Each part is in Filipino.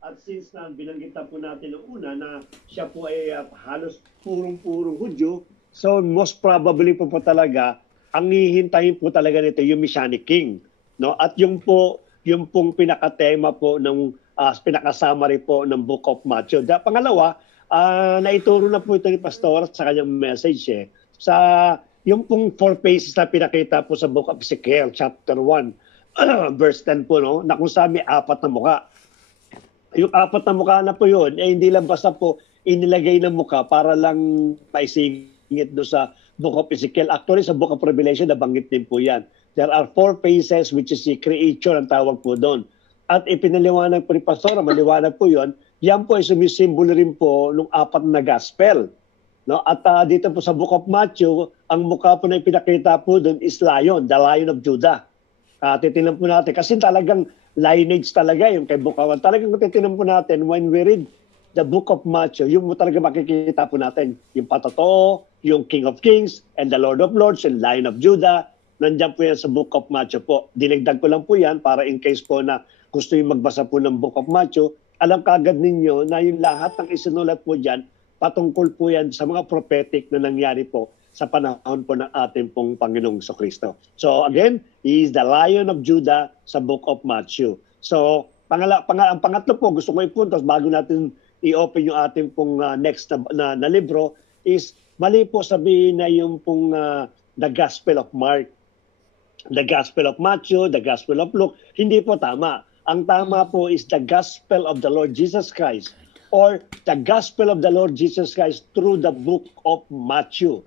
At since na binanggit na po natin noong una na siya po ay halos purong-purong Hudyo, so most probably po talaga, ang hihintayin po talaga nito yung Messianic King. No? At yung pong pinakatema po ng pinaka-summary po ng Book of Matthew. Pangalawa, naituro na po ito ni Pastor sa kanyang message sa yung pong 4 phases na pinakita po sa Book of Ezekiel, chapter 1, verse 10 po, no? Na kung saan may 4 na mukha. Yung 4 na mukha na po yun, hindi lang basta po inilagay ng mukha para lang maisingit do sa Book of Ezekiel. Actually, sa Book of Revelation, nabanggit din po yan. There are 4 phases, which is the creature ang tawag po doon. At ipinaliwanag po ni Pastor, maliwanag po yun, yan po ay sumisimbolo rin po ng 4 na gospel. No? At dito po sa Book of Matthew, ang mukha po na ipinakita po doon is Lion, the Lion of Judah. Titingnan po natin, kasi talagang lineage talaga yung kay Book of Matthew. Talagang kung titingnan po natin, when we read the Book of Matthew, yung mo talaga makikita po natin, yung patotoo, yung King of Kings, and the Lord of Lords, and Lion of Judah, nandiyan po yan sa Book of Matthew po. Dinagdag ko lang po yan para in case po na gusto yung magbasa po ng Book of Matthew, alam kagad ninyo na yung lahat ng isinulat po dyan, patungkol po yan sa mga prophetic na nangyari po sa panahon po ng ating pong Panginoong Kristo. So again, he is the Lion of Judah sa Book of Matthew. So ang pangatlo po, gusto ko ipuntos bago natin i-open yung ating pong next na libro is mali po sabihin na yung pong the Gospel of Mark, the Gospel of Matthew, the Gospel of Luke. Hindi po tama. Ang tama po is the Gospel of the Lord Jesus Christ or the Gospel of the Lord Jesus Christ through the Book of Matthew.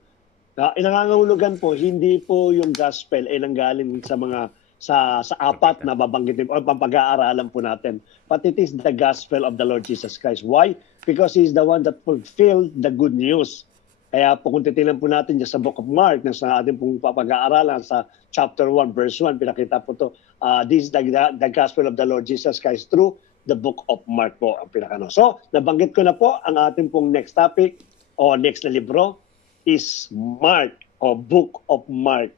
Inangangahulugan po, hindi po yung gospel ay nanggaling sa mga sa 4 na babanggitin o pag-aaralan po natin. But it is the gospel of the Lord Jesus Christ. Why? Because He is the one that fulfilled the good news. Kaya po kung titingnan po natin sa Book of Mark, na sa ating pong pag-aaralan sa chapter 1, verse 1, pinakita po to, this is the gospel of the Lord Jesus Christ through the Book of Mark po ang pinakano. So, nabanggit ko na po ang ating pong next topic o next na libro is Mark o Book of Mark.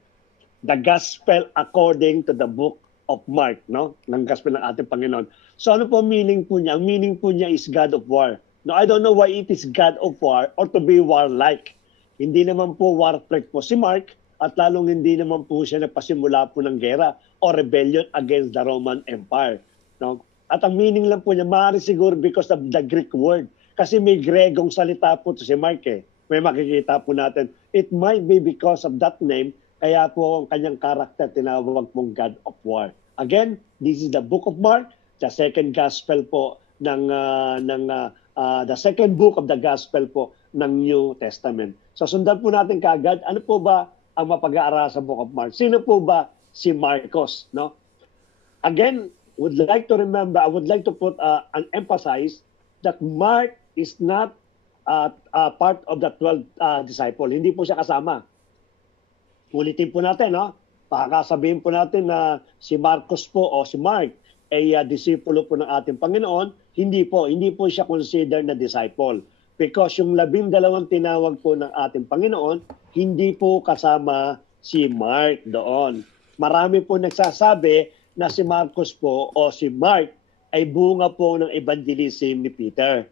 The Gospel according to the Book of Mark, no? Ng Gospel ng ating Panginoon. So ano po meaning po niya? Ang meaning po niya is God of War. No, I don't know why it is God of War or to be warlike. Hindi naman po warlike po si Mark at lalong hindi naman po siya nagpasimula po ng gera o rebellion against the Roman Empire. No? At ang meaning lang po niya, maaari siguro because of the Greek word. Kasi may Gregong salita po to si Mark May makikita po natin. It might be because of that name, kaya po ang kanyang karakter tinawag pong God of War. Again, this is the Book of Mark, the second gospel po ng the second book of the gospel po ng New Testament. So sundan po natin kaagad, ano po ba ang mapag-aaral sa Book of Mark? Sino po ba si Marcos, no? Again, I would like to put an emphasis that Mark is not part of the 12 disciple. Hindi po siya kasama. Ulitin po natin, no? Pakakasabihin po natin na si Marcos po o si Mark ay disipulo po ng ating Panginoon. Hindi po siya considered na disciple. Because yung 12 tinawag po ng ating Panginoon, hindi po kasama si Mark doon. Marami po nagsasabi na si Marcos po o si Mark ay bunga po ng evangelism ni Peter.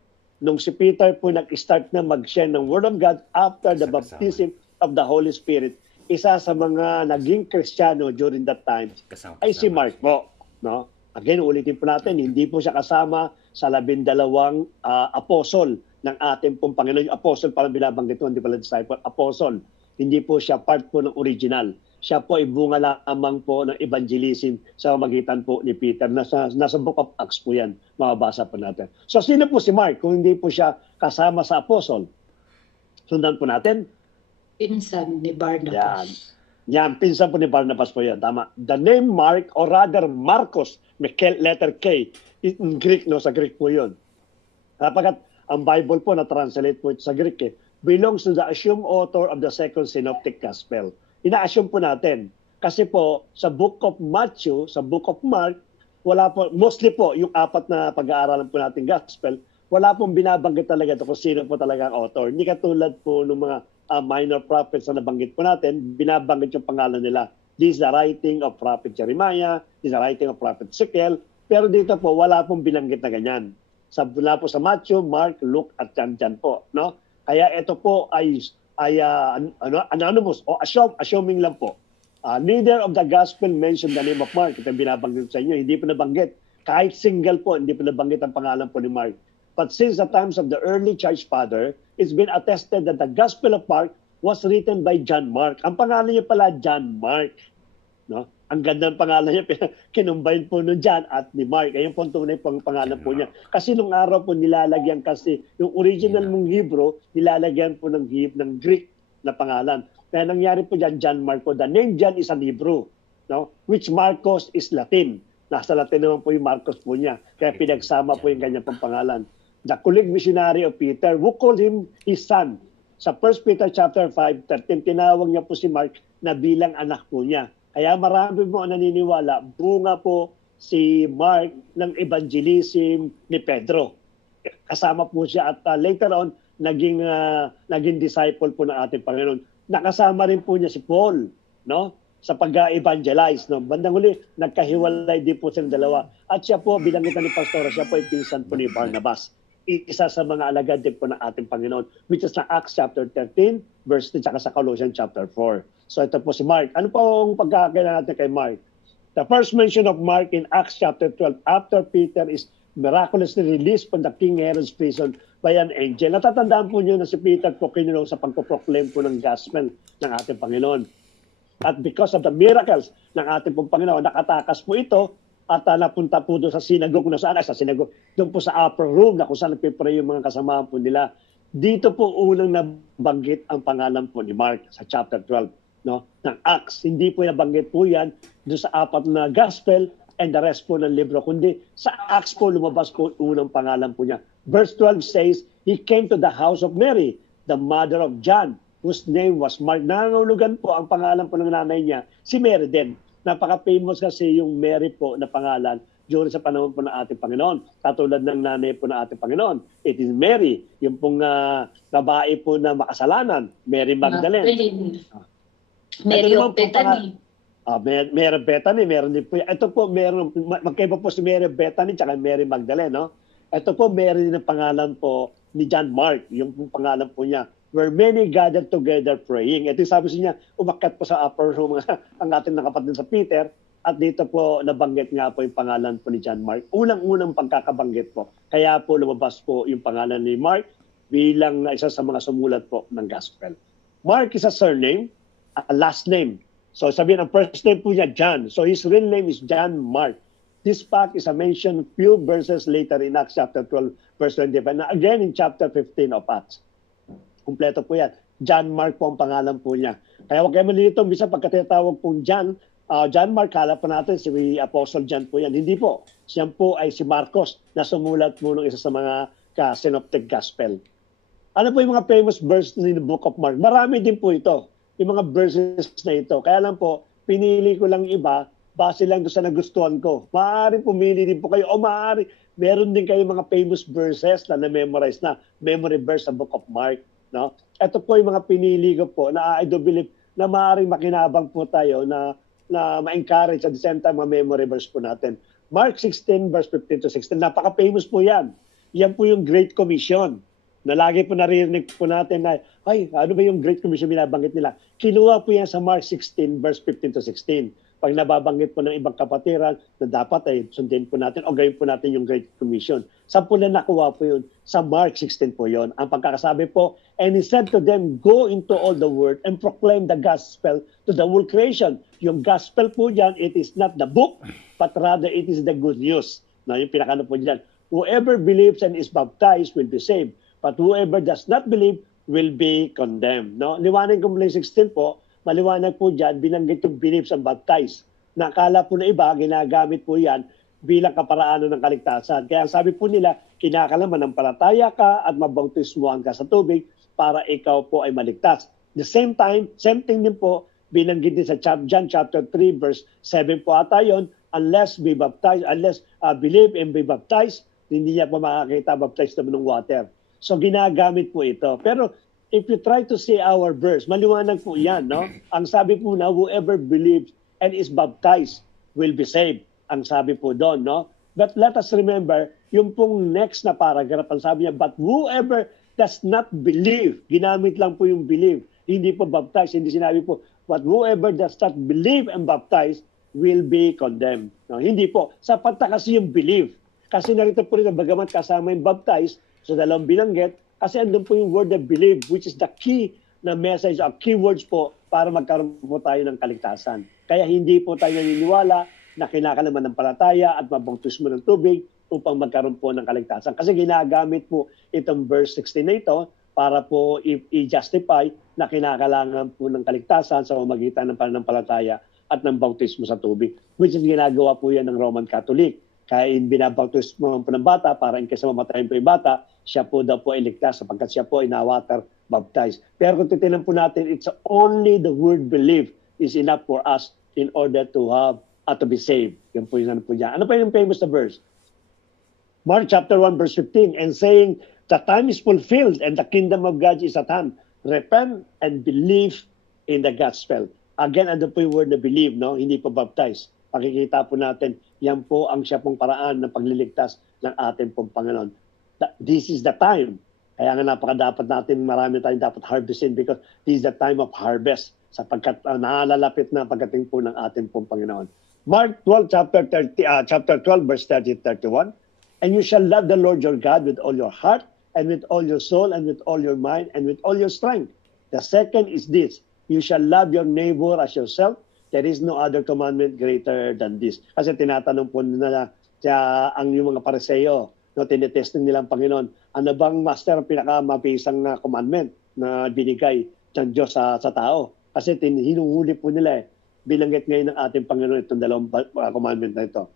Nung si Peter po nag-start na mag-share ng Word of God after the baptism of the Holy Spirit, isa sa mga naging Kristiyano during that time ay si Mark po. No? Again, ulitin po natin, hindi po siya kasama sa 12 apostol ng ating pong Panginoon. Yung apostol parang binabanggit po, hindi pala disciple, apostol. Hindi po siya part po ng original. Siya po ay bunga lamang po ng evangelism sa magitan po ni Peter. Nasa Book of Acts po yan. Mababasa po natin. So sino po si Mark kung hindi po siya kasama sa apostol? Sundan po natin. Pinsan ni Barnabas. Yan, pinsan po ni Barnabas po yan. Tama. The name Mark or rather Marcos, may letter K, in Greek, no? Sa Greek po yun. Kapag ang Bible po na-translate po sa Greek belongs to the assumed author of the second synoptic gospel. Ina-assume po natin. Kasi po, sa Book of Matthew, sa Book of Mark, wala po, mostly po, yung 4 na pag-aaralan po natin gospel, wala pong binabanggit talaga ito kung sino po talaga ang author. Hindi katulad po ng mga minor prophets na nabanggit po natin, binabanggit yung pangalan nila. This is the writing of Prophet Jeremiah, this is the writing of Prophet Ezekiel, pero dito po, wala pong binanggit na ganyan. mula po sa Matthew, Mark, Luke at John po, no? Kaya ito po ay anonymous o assuming lang po. Neither of the gospel mentioned the name of Mark. Ito binabanggit sa inyo, hindi po nabanggit. Kahit single po, hindi po nabanggit ang pangalan po ni Mark. But since the times of the early church father, it's been attested that the Gospel of Mark was written by John Mark. Ang pangalan niya pala, John Mark. No? Ang ganda ng pangalan niya, kinumbine po nun John at ni Mark. Ayun po ang tunay pong pangalan po niya. Kasi nung araw po nilalagyan kasi, yung original mong libro, nilalagyan po ng Greek na pangalan. Kaya nangyari po dyan, John Mark po. The name John is a Hebrew, no? Which Marcos is Latin. Nasa Latin naman po yung Marcos po niya. Kaya pinagsama po yung kanyang pangalan. The colleague missionary of Peter, who called him his son. Sa 1 Peter chapter 5:13, tinawag niya po si Mark na bilang anak po niya. Kaya marami po ang naniniwala, bunga po si Mark ng evangelism ni Pedro. Kasama po siya at later on, naging disciple po ng ating Panginoon. Nakasama rin po niya si Paul, no? Sa pag-evangelize, no? Bandang huli, nagkahiwalay din po silang dalawa. At siya po, bilangitan ni Pastora, siya po ay pinsan po ni Barnabas. Isa sa mga alagad din po ng ating Panginoon, which is na Acts chapter 13, verse 10, saka sa Colossians chapter 4. So ito po si Mark. Ano po ang pagkakailan natin kay Mark? The first mention of Mark in Acts chapter 12, after Peter is miraculously released from the King Herod's prison by an angel. Natatandaan po niyo na si Peter po kinulong sa pagpoproclaim po ng gospel ng ating Panginoon. At because of the miracles ng ating pong Panginoon, nakatakas po ito at napunta po doon sa synagogue doon po sa upper room na kung saan nagpipray yung mga kasamahan po nila. Dito po unang nabanggit ang pangalan po ni Mark sa chapter 12, no, ng Acts. Hindi po nabanggit po yan doon sa apat na gospel and the rest po ng libro, kundi sa Acts po lumabas po unang pangalan po niya. Verse 12 says, he came to the house of Mary, the mother of John, whose name was Mark. Nangulugan po ang pangalan po ng nanay niya, si Mary din. Napaka-famous kasi yung Mary po na pangalan during sa panahon po ng ating Panginoon. Katulad ng nanay po ng ating Panginoon. It is Mary, yung pong babae po na makasalanan, Mary Magdalene. Mary of Bethany. Mary Bethany, meron din po. Ito po, magkaiba po si Mary Bethany at Mary Magdalene. No? Ito po, meron din ang pangalan po ni John Mark, yung pangalan po niya, where many gathered together praying. Ito sabi niya, umakyat po sa upper room ang ating nakapatid sa Peter, at dito po nabanggit nga po yung pangalan po ni John Mark. Unang-unang pagkakabanggit po. Kaya po lumabas po yung pangalan ni Mark bilang isa sa mga sumulat po ng gospel. Mark is a surname, a last name. So sabihin, ang first name po niya, John. So his real name is John Mark. This fact is a mention few verses later in Acts chapter 12, verse 25. Now again in chapter 15 of Acts. Kumpleto po yan. John Mark po ang pangalan po niya. Kaya huwag kayo malilito, bisa pagkatinatawag pong John Mark, kala po natin si Apostle John po yan. Hindi po. Siya po ay si Marcos na sumulat po ng isa sa mga synoptic gospel. Ano po yung mga famous verse in the book of Mark? Marami din po ito. Yung mga verses na ito. Kaya lang po, pinili ko lang iba, base lang doon sa nagustuhan ko. Maaari pumili din po kayo. O maaari, meron din kayo mga famous verses na na-memorize na. Memory verse sa book of Mark. No? Ito po yung mga pinili ko po na I do believe na maaaring makinabang po tayo na ma-encourage at the same time ma-memory verse po natin. Mark 16 verse 15 to 16, napaka-famous po yan. Yan po yung Great Commission na lagi po naririnig po natin na, ay, ano ba yung Great Commission binabanggit nila? Kinuha po yan sa Mark 16 verse 15 to 16. Pag nababanggit po ng ibang kapatiran na dapat ay sundin po natin o gawin po natin yung Great Commission. Saan po na nakuha po yun? Sa Mark 16 po yun. Ang pagkakasabi po, and he said to them, go into all the world and proclaim the gospel to the whole creation. Yung gospel po dyan, it is not the book, but rather it is the good news. Na yung pinakano po dyan. Whoever believes and is baptized will be saved, but whoever does not believe will be condemned. No? Liwanag ko mula 16 po, maliwanag po dyan, binanggit yung believes and baptized. Nakala po na iba, ginagamit po yan bilang kaparaanan ng kaligtasan. Kaya sabi po nila, kinakalaman ng palataya ka at mabautismuhan ka sa tubig para ikaw po ay maligtas. The same time, same thing din po, binanggit din sa John chapter 3 verse 7 po ata yun, unless believe and be baptized, hindi niya po makakita baptized naman ng water. So ginagamit po ito. Pero if you try to see our verse, maliwanag po yan, no? Ang sabi po na, whoever believes and is baptized will be saved. Ang sabi po doon, no? But let us remember yung pong next na paragraph, ang sabi niya, but whoever does not believe, ginamit lang po yung believe, hindi po baptize, hindi sinabi po, but whoever does not believe and baptize will be condemned. No, hindi po. Sapat na kasi yung believe. Kasi narito po rin, bagamat kasama yung baptize, so dalawang binanggit, kasi andun po yung word na believe, which is the key na message, keywords po para magkaroon po tayo ng kaligtasan. Kaya hindi po tayo naniniwala na kinakalaman ng palataya at mabautismo ng tubig upang magkaroon po ng kaligtasan. Kasi ginagamit po itong verse 16 na ito para po i-justify na kinakailangan po ng kaligtasan sa pamamagitan ng pananampalataya at ng bautismo sa tubig, which is ginagawa po yan ng Roman Catholic. Kaya binabautismo po ng bata para in case mamatayin po yung bata, siya po daw po iligtas sapagkat siya po ay na-water baptized. Pero kung titignan po natin, it's only the word believe is enough for us in order to have to be saved. Yan po yung ano po dyan. Ano pa yung famous na verse? Mark chapter 1 verse 15, and saying, the time is fulfilled and the kingdom of God is at hand. Repent and believe in the gospel. Again, ano po yung word na believe, no? Hindi po baptize. Pakikita po natin, yan po ang siya pong paraan ng pagliligtas ng ating pong Panginoon. This is the time. Kaya nga napakadapat natin, marami tayong dapat harvestin because this is the time of harvest sapagkat naalalapit na pagdating po ng ating pong Panginoon. Mark 12, chapter 12, verse 30-31, and you shall love the Lord your God with all your heart, and with all your soul, and with all your mind, and with all your strength. The second is this, you shall love your neighbor as yourself. There is no other commandment greater than this. Kasi tinatanong po nila ang yung mga Pariseo, no, tinitesting nila ang Panginoon, ano bang master ang pinakamabisang na commandment na binigay ng Diyos sa tao? Kasi hinuhuli po nila Bilanggit ngayon ng ating Panginoon itong dalawang commandment na ito.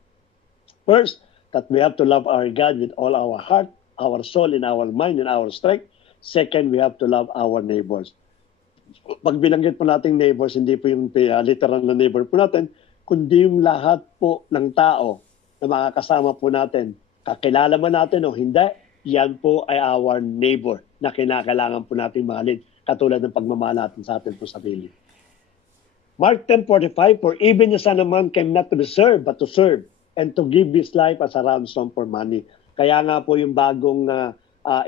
First, that we have to love our God with all our heart, our soul, and our mind, and our strength. Second, we have to love our neighbors. Pag binanggit po nating neighbors, hindi po yung literal na neighbor po natin, kundi yung lahat po ng tao na makakasama po natin. Kakilala man natin o hindi, yan po ay our neighbor na kinakailangan po natin mahalin, katulad ng pagmamahal natin sa atin po sarili. Mark 10:45, for even the Son of Man came not to be served, but to serve, and to give His life as a ransom for money. Kaya nga po yung bagong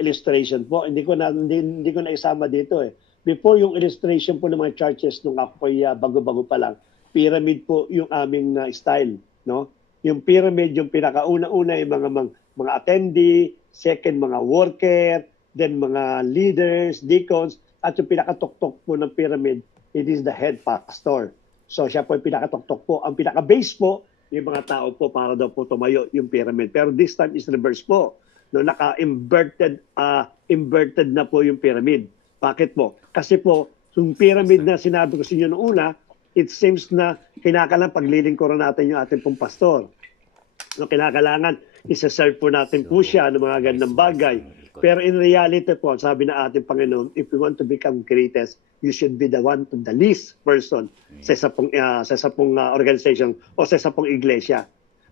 illustration po, hindi ko na isama dito Before yung illustration po ng mga churches nung ako po bago-bago pa lang, pyramid po yung aming style, no? Yung pyramid, yung pinakauna-una yung mga attendee, second mga worker, then mga leaders, deacons, at yung pinakatuktok po ng pyramid, it is the head pastor. So siya po yung pinakatuktok po. Ang pinaka-base po, yung mga tao po para daw po tumayo yung pyramid. Pero this time is reverse po. No, naka-inverted na po yung pyramid. Bakit po? Kasi po, yung pyramid na sinabi ko sa inyo noong una, it seems na kinakailangan paglilingkuran natin yung ating pong pastor. No, kinakailangan isa-serve po natin po siya ng mga gandang bagay. Pero in reality po, sabi na ating Panginoon, if you want to become greatest, you should be the one to the least person sa isa pong organization o sa isa pong iglesia.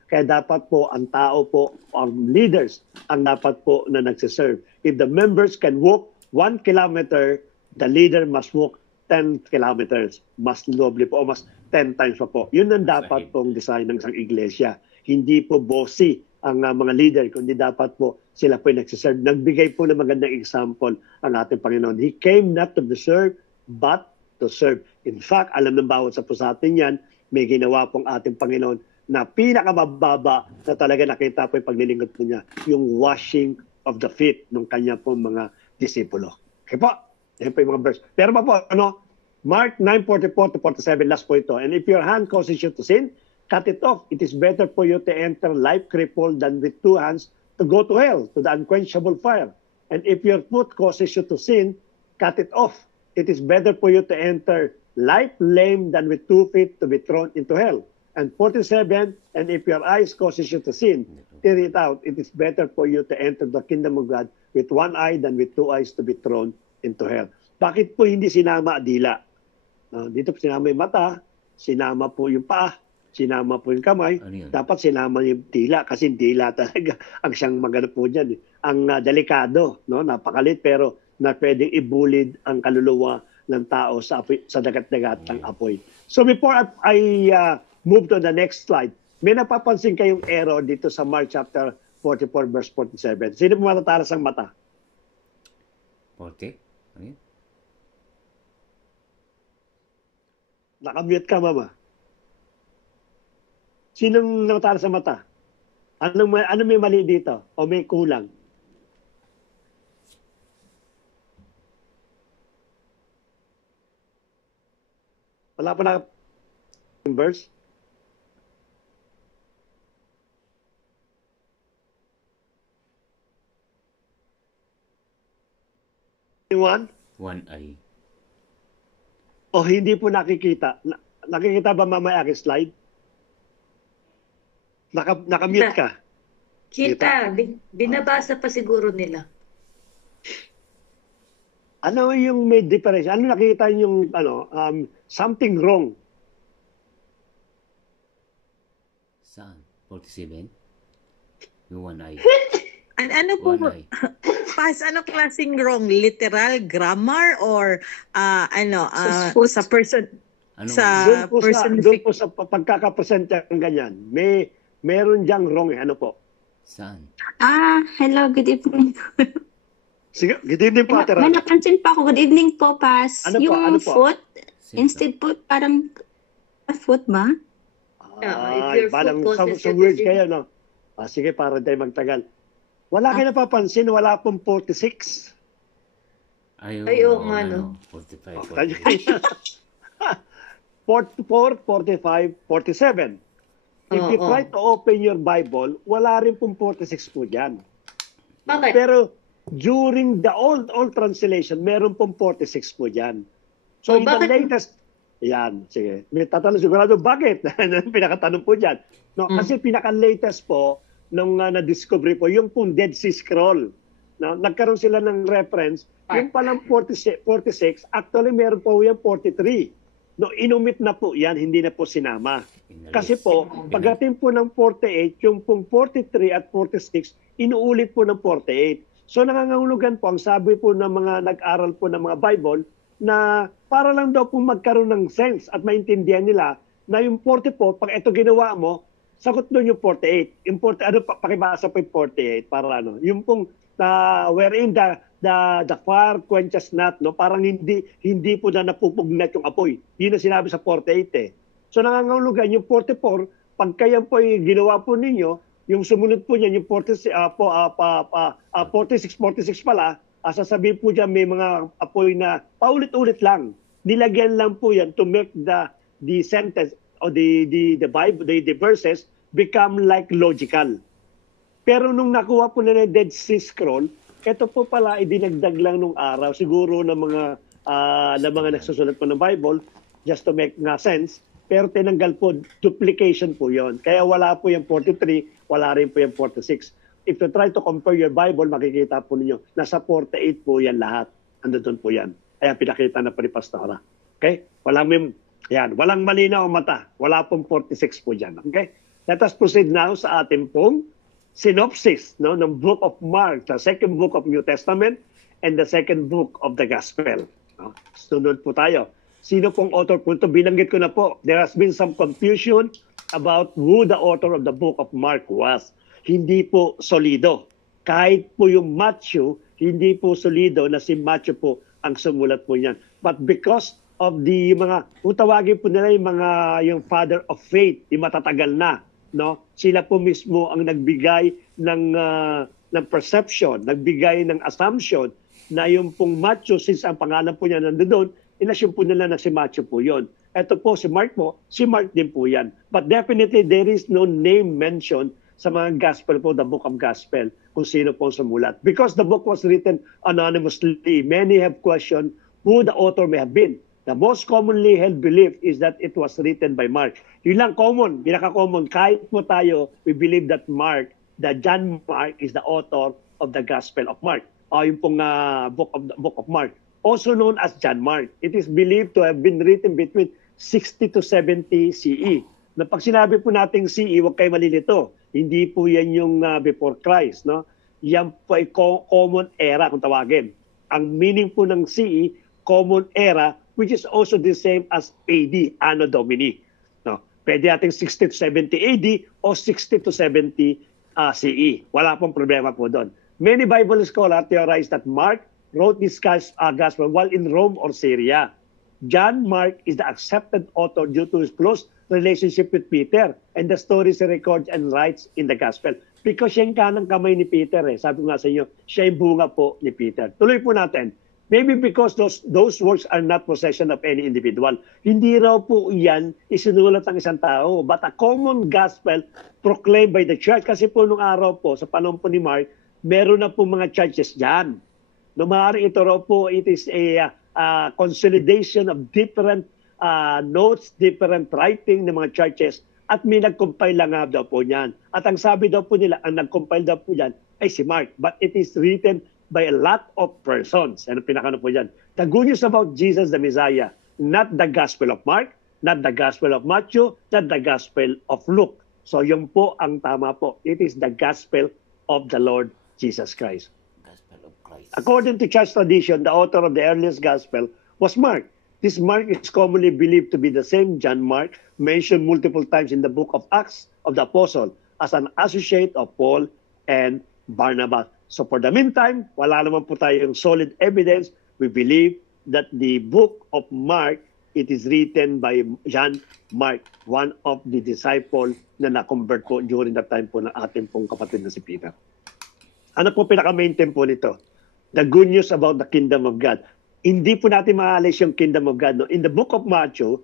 Kaya dapat po ang tao po, ang leaders, ang dapat po na nagsiserve. If the members can walk 1 kilometer, the leader must walk 10 kilometers. Mas doble po o mas 10 times pa po. Yun ang dapat pong design ng isang iglesia. Hindi po bossy ang mga leader, kundi dapat po sila po yung nagsiserve. Nagbigay po ng magandang example ang ating Panginoon. He came not to be served, but to serve. In fact, alam ng bawat sa atin yan, may ginawa pong ating Panginoon na pinakamababa na talaga nakita po yung paglilingkod po niya, yung washing of the feet ng kanya po mga disipulo. Okay po? Yan po yung mga verse. Pero pa po, Mark 9:44-47, last po ito. And if your hand causes you to sin, cut it off. It is better for you to enter life crippled than with 2 hands to go to hell, to the unquenchable fire. And if your foot causes you to sin, cut it off. It is better for you to enter life lame than with 2 feet to be thrown into hell. And 47, and if your eyes causes you to sin, tear it out. It is better for you to enter the kingdom of God with 1 eye than with 2 eyes to be thrown into hell. Bakit po hindi sinama dila? Dito po sinama yung mata, sinama po yung paa, sinama po yung kamay, dapat sinama yung dila kasi dila talaga ang siyang magano po dyan. Ang delikado, no? Napakalit pero na pwedeng ibulid ang kaluluwa ng tao sa dagat-dagat ng apoy. So before I move to the next slide, may napapansin kayong error dito sa Mark chapter 44 verse 47. Sino po matatalas ang mata? 40? Ano yun? Nakamute ka, mama. Sinong natatalas ang mata? Ano may mali dito? O may kulang? Wala pa na verse? Anyone? 1i. O hindi po nakikita? Nakikita ba mamaya aking slide? Nakamute ka? Kita, binabasa pa siguro nila. Ano yung may difference? Ano nakita yung something wrong? Saan? 47? Yung 1i. Ano po, 1i. Pas, ano klaseng wrong? Literal, grammar, or Sa foot. sa person, Ano? sa person, Doon po sa pagkakapresent ng ganyan, meron diyang wrong eh. Ano po? Saan? Hello, good evening. Sige, good evening po, Ate May Rana. napansin pa ako, good evening po, Pas. Ano po, yung ano po? foot, Sino? instead po, parang foot ba? If Ay, your balang foot sa possesses words everything. kayo, no? Sige, para tayo magtagal. Wala kayo napapansin, wala pong 46. Ay, oo nga, no? 45, Tayo 48. 44, 45, 47. If you Oo. try to open your Bible, wala rin pong 46 po dyan. Bakit? Pero during the old translation, meron pong 46 po dyan. So Oh, in the bakit? latest, yan, sige. May tatanong sigurado, bakit? Pinakatanong po dyan. No, kasi pinaka-latest po, nung na-discover po, yung pong Dead Sea Scroll. No, nagkaroon sila ng reference, yung palang 46, actually meron po yung 43. No, inumit na po yan, hindi na po sinama. Kasi po, pagdating po ng 48, yung pong 43 at 46, inuulit po ng 48. So nangangahulugan po, ang sabi po ng mga nag-aral po ng mga Bible, na para lang daw po magkaroon ng sense at maintindihan nila na yung 44, pag ito ginawa mo, sagot doon yung 48. Yung 40, pakibasa po yung 48 para ano. Yung pong wherein the fire quenches not, no? Parang hindi po na napupugnat yung apoy. Yun ang sinabi sa 48 eh. So nangangahulugan yung 44, pag kaya po yung ginawa po ninyo, yung sumunod po niyan, yung 46 pala, sasabihin po dyan may mga apoy na paulit-ulit lang. Nilagyan lang po yan to make the sentence or the Bible, the verses become like logical. Pero nung nakuha po nila yung Dead Sea Scroll, ito po pala idinagdag lang nung araw siguro ng mga nagsusulat po ng Bible just to make nga sense. Pero tinanggal po, duplication po yon. Kaya wala po yung 43, wala rin po yung 46. If you try to compare your Bible, makikita po ninyo, nasa 48 po yan lahat. Andun po yan. Kaya pinakita na pa ni Pastora. Okay? Walang malinaw ang mata. Wala pong 46 po dyan. Okay? Let us proceed now sa ating pong synopsis, no, ng Book of Mark, the second book of New Testament and the second book of the Gospel. No? Sunod po tayo. Sino pong author po ito? Binanggit ko na po. There has been some confusion about who the author of the book of Mark was. Hindi po solido. Kahit po yung Matthew, hindi po solido na si Matthew po ang sumulat po niyan. But because of the kung tawagin po nila yung father of faith, yung matatagal na, no? Sila po mismo ang nagbigay ng perception, nagbigay ng assumption na yung pong Matthew, since ang pangalan po niya nandoon, inassume po nila na si Matthew po yon. Ito po si Mark din po yan. But definitely there is no name mentioned sa mga gospel po, the book of gospel, kung sino po sumulat. Because the book was written anonymously, many have questioned who the author may have been. The most commonly held belief is that it was written by Mark. Yun lang common, pinaka-common. Kahit mo tayo, we believe that John Mark is the author of the Gospel of Mark. Yung pong book of Mark. Also known as John Mark. It is believed to have been written between 60 to 70 CE. Na pag sinabi po nating CE, huwag kayo malilito. Hindi po yan yung before Christ. No? Yan po ay common era kung tawagin. Ang meaning po ng CE, common era, which is also the same as AD, Anno Domini. No? Pwede nating 60 to 70 AD o 60 to 70 CE. Wala pong problema po doon. Many Bible scholars theorize that Mark wrote this gospel while in Rome or Syria. John Mark is the accepted author due to his close relationship with Peter and the stories he records and writes in the gospel. Because siya yung kanang kamay ni Peter eh. Sabi ko nga sa inyo, siya yung bunga po ni Peter. Tuloy po natin. Maybe because those works are not possession of any individual. Hindi raw po yan isinulat ng isang tao, but a common gospel proclaimed by the church. Kasi po nung araw po, sa panahon po ni Mark, meron na po mga churches dyan. No, maaari ito raw po, it is a consolidation of different notes, different writing ng mga churches, at may nag-compile lang nga daw po niyan. At ang sabi daw po nila, ang nag-compile daw po yan ay si Mark, but it is written by a lot of persons. Ano pinakano po dyan? The good news about Jesus the Messiah, not the Gospel of Mark, not the Gospel of Matthew, not the Gospel of Luke. So yun po ang tama po. It is the Gospel of the Lord Jesus Christ. Gospel of Christ. According to church tradition, the author of the earliest Gospel was Mark. This Mark is commonly believed to be the same John Mark, mentioned multiple times in the book of Acts of the Apostle as an associate of Paul and Barnabas. So for the meantime, wala naman po tayong solid evidence. We believe that the book of Mark, it is written by John Mark, one of the disciples na na-convert po during that time po ng ating pong kapatid na si Peter. Ano po pinaka-main theme po nito? The good news about the kingdom of God. Hindi po natin maalis yung kingdom of God. No? In the book of Matthew,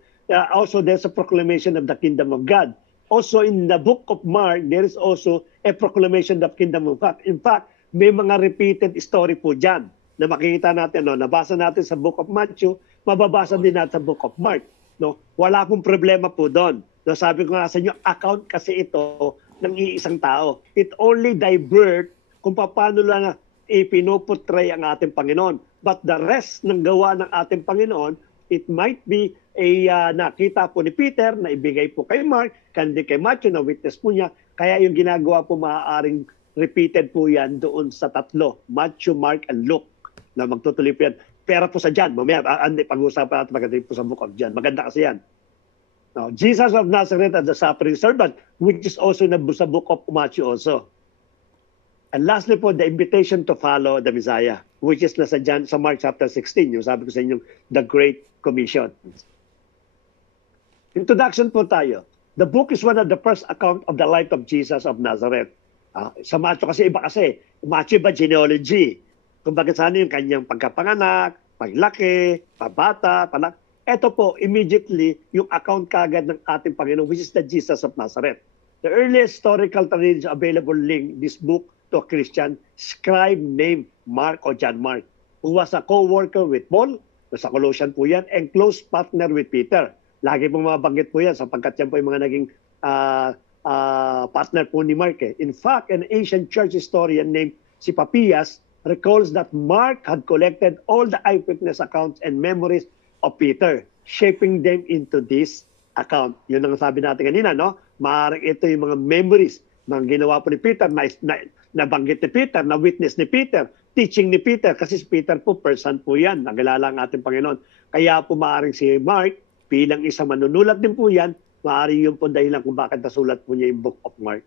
also there's a proclamation of the kingdom of God. Also in the book of Mark, there is also a proclamation of the kingdom of God. In fact, may mga repeated story po dyan na makikita natin, no? Nabasa natin sa book of Matthew, mababasa din natin sa book of Mark. No? Wala pong problema po doon. No, sabi ko nga sa inyo, account kasi ito ng iisang tao. It only divert kung paano lang ipinuputray ang ating Panginoon. But the rest ng gawa ng ating Panginoon, it might be nakita po ni Peter na ibigay po kay Mark, kandi kay Matthew na witness po niya. Kaya yung ginagawa po maaaring repeated po yan doon sa tatlo, Matthew, Mark, and Luke, na magtutuloy po yan. Pero po sa John, mamaya, pag-usapan natin maganda po sa book of John. Maganda kasi yan. Now, Jesus of Nazareth as the suffering servant, which is also sa book of Matthew also. And lastly po, the invitation to follow the Messiah, which is nasa John, sa Mark chapter 16, yung sabi ko sa inyo, the Great Commission. Introduction po tayo. The book is one of the first account of the life of Jesus of Nazareth. Sa Matthew kasi iba kasi. Matthew ba genealogy? Kung bakit sana yung kanyang pagkapanganak, paglaki, pabata, panak. Ito po, immediately, yung account kagad ng ating Panginoon, which is the Jesus of Nazareth. The earliest historical tradition available link this book to a Christian scribe named Mark or John Mark, who was a co-worker with Paul, sa Colossian po yan, and close partner with Peter. Lagi pong mabanggit po yan sapagkat yan po yung mga naging partner po ni Mark. In fact, an ancient church historian named si Papias recalls that Mark had collected all the eyewitness accounts and memories of Peter, shaping them into this account. Yun ang sabi natin kanina, no? Maaaring ito yung mga memories ng ginawa po ni Peter, nabanggit ni Peter, na witness ni Peter, teaching ni Peter, kasi si Peter po, person po yan, nagilala ang ating Panginoon. Kaya po maaaring si Mark, bilang isang manunulat din po yan, maaaring yun po dahilan kung bakit nasulat po niya yung book of Mark.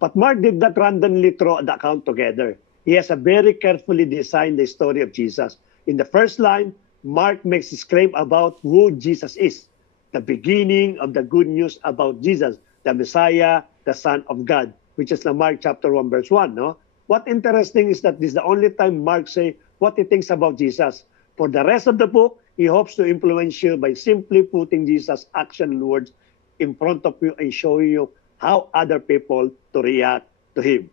But Mark did not randomly throw the account together. He has a very carefully designed the story of Jesus. In the first line, Mark makes his claim about who Jesus is, the beginning of the good news about Jesus, the Messiah, the Son of God, which is na Mark chapter 1 verse 1. No? What interesting is that this is the only time Mark say what he thinks about Jesus. For the rest of the book, he hopes to influence you by simply putting Jesus' action and words in front of you and showing you how other people to react to him.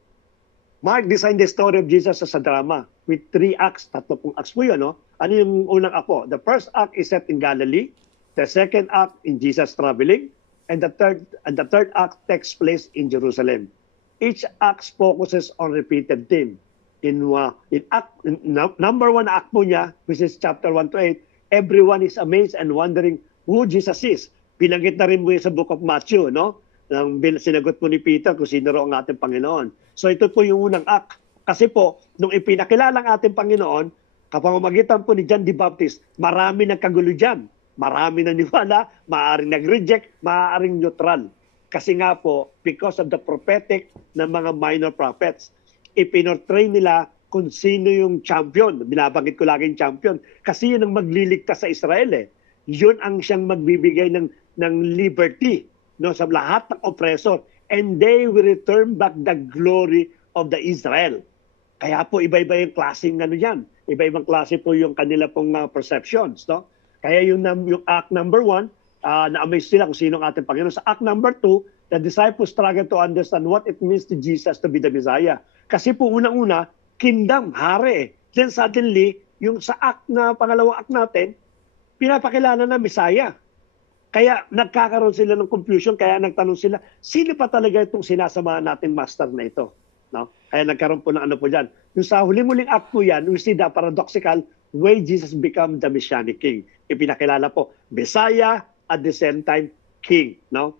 Mark designed the story of Jesus as a drama with 3 acts. 3 pong acts po yun, no? Ano yung unang act po? The first act is set in Galilee. The second act in Jesus traveling. And the third act takes place in Jerusalem. Each act focuses on repeated theme. Number 1 act po niya, which is chapter 1 to 8, everyone is amazed and wondering who Jesus is. Pinanggit na rin mo sa book of Matthew, no? Nang sinagot po ni Peter kung sino raw ang ating Panginoon. So ito po yung unang act. Kasi po, nung ipinakilala ang ating Panginoon, kapamamagitan po ni John the Baptist, marami nagkagulo dyan. Marami naniwala, maaaring nag-reject, maaaring neutral. Kasi nga po, because of the prophetic ng mga minor prophets, ipinortray nila kung sino yung champion. Binabanggit ko lagi yung champion. Kasi yun ang magliligtas sa Israel eh. Yun ang siyang magbibigay ng liberty, no, sa lahat ng oppressor. And they will return back the glory of the Israel. Kaya po iba-iba yung klaseng ano yan. Iba-ibang klase po yung kanila pong perceptions. No? Kaya yung act number 1, na-amaze sila kung sino ang ating Panginoon. Sa act number 2, the disciples struggle to understand what it means to Jesus to be the Messiah. Kasi po unang-una, kingdom, hari. Then suddenly, yung sa pangalawang act natin, pinapakilala na Messiah. Kaya nagkakaroon sila ng confusion, kaya nagtanong sila, sino pa talaga itong sinasamahan nating master na ito? No? Kaya nagkaroon po ng ano po dyan. Yung sa huling-muling act po yan, we see the paradoxical way Jesus become the Messianic King. Ipinakilala po, Messiah, at the same time, King. No?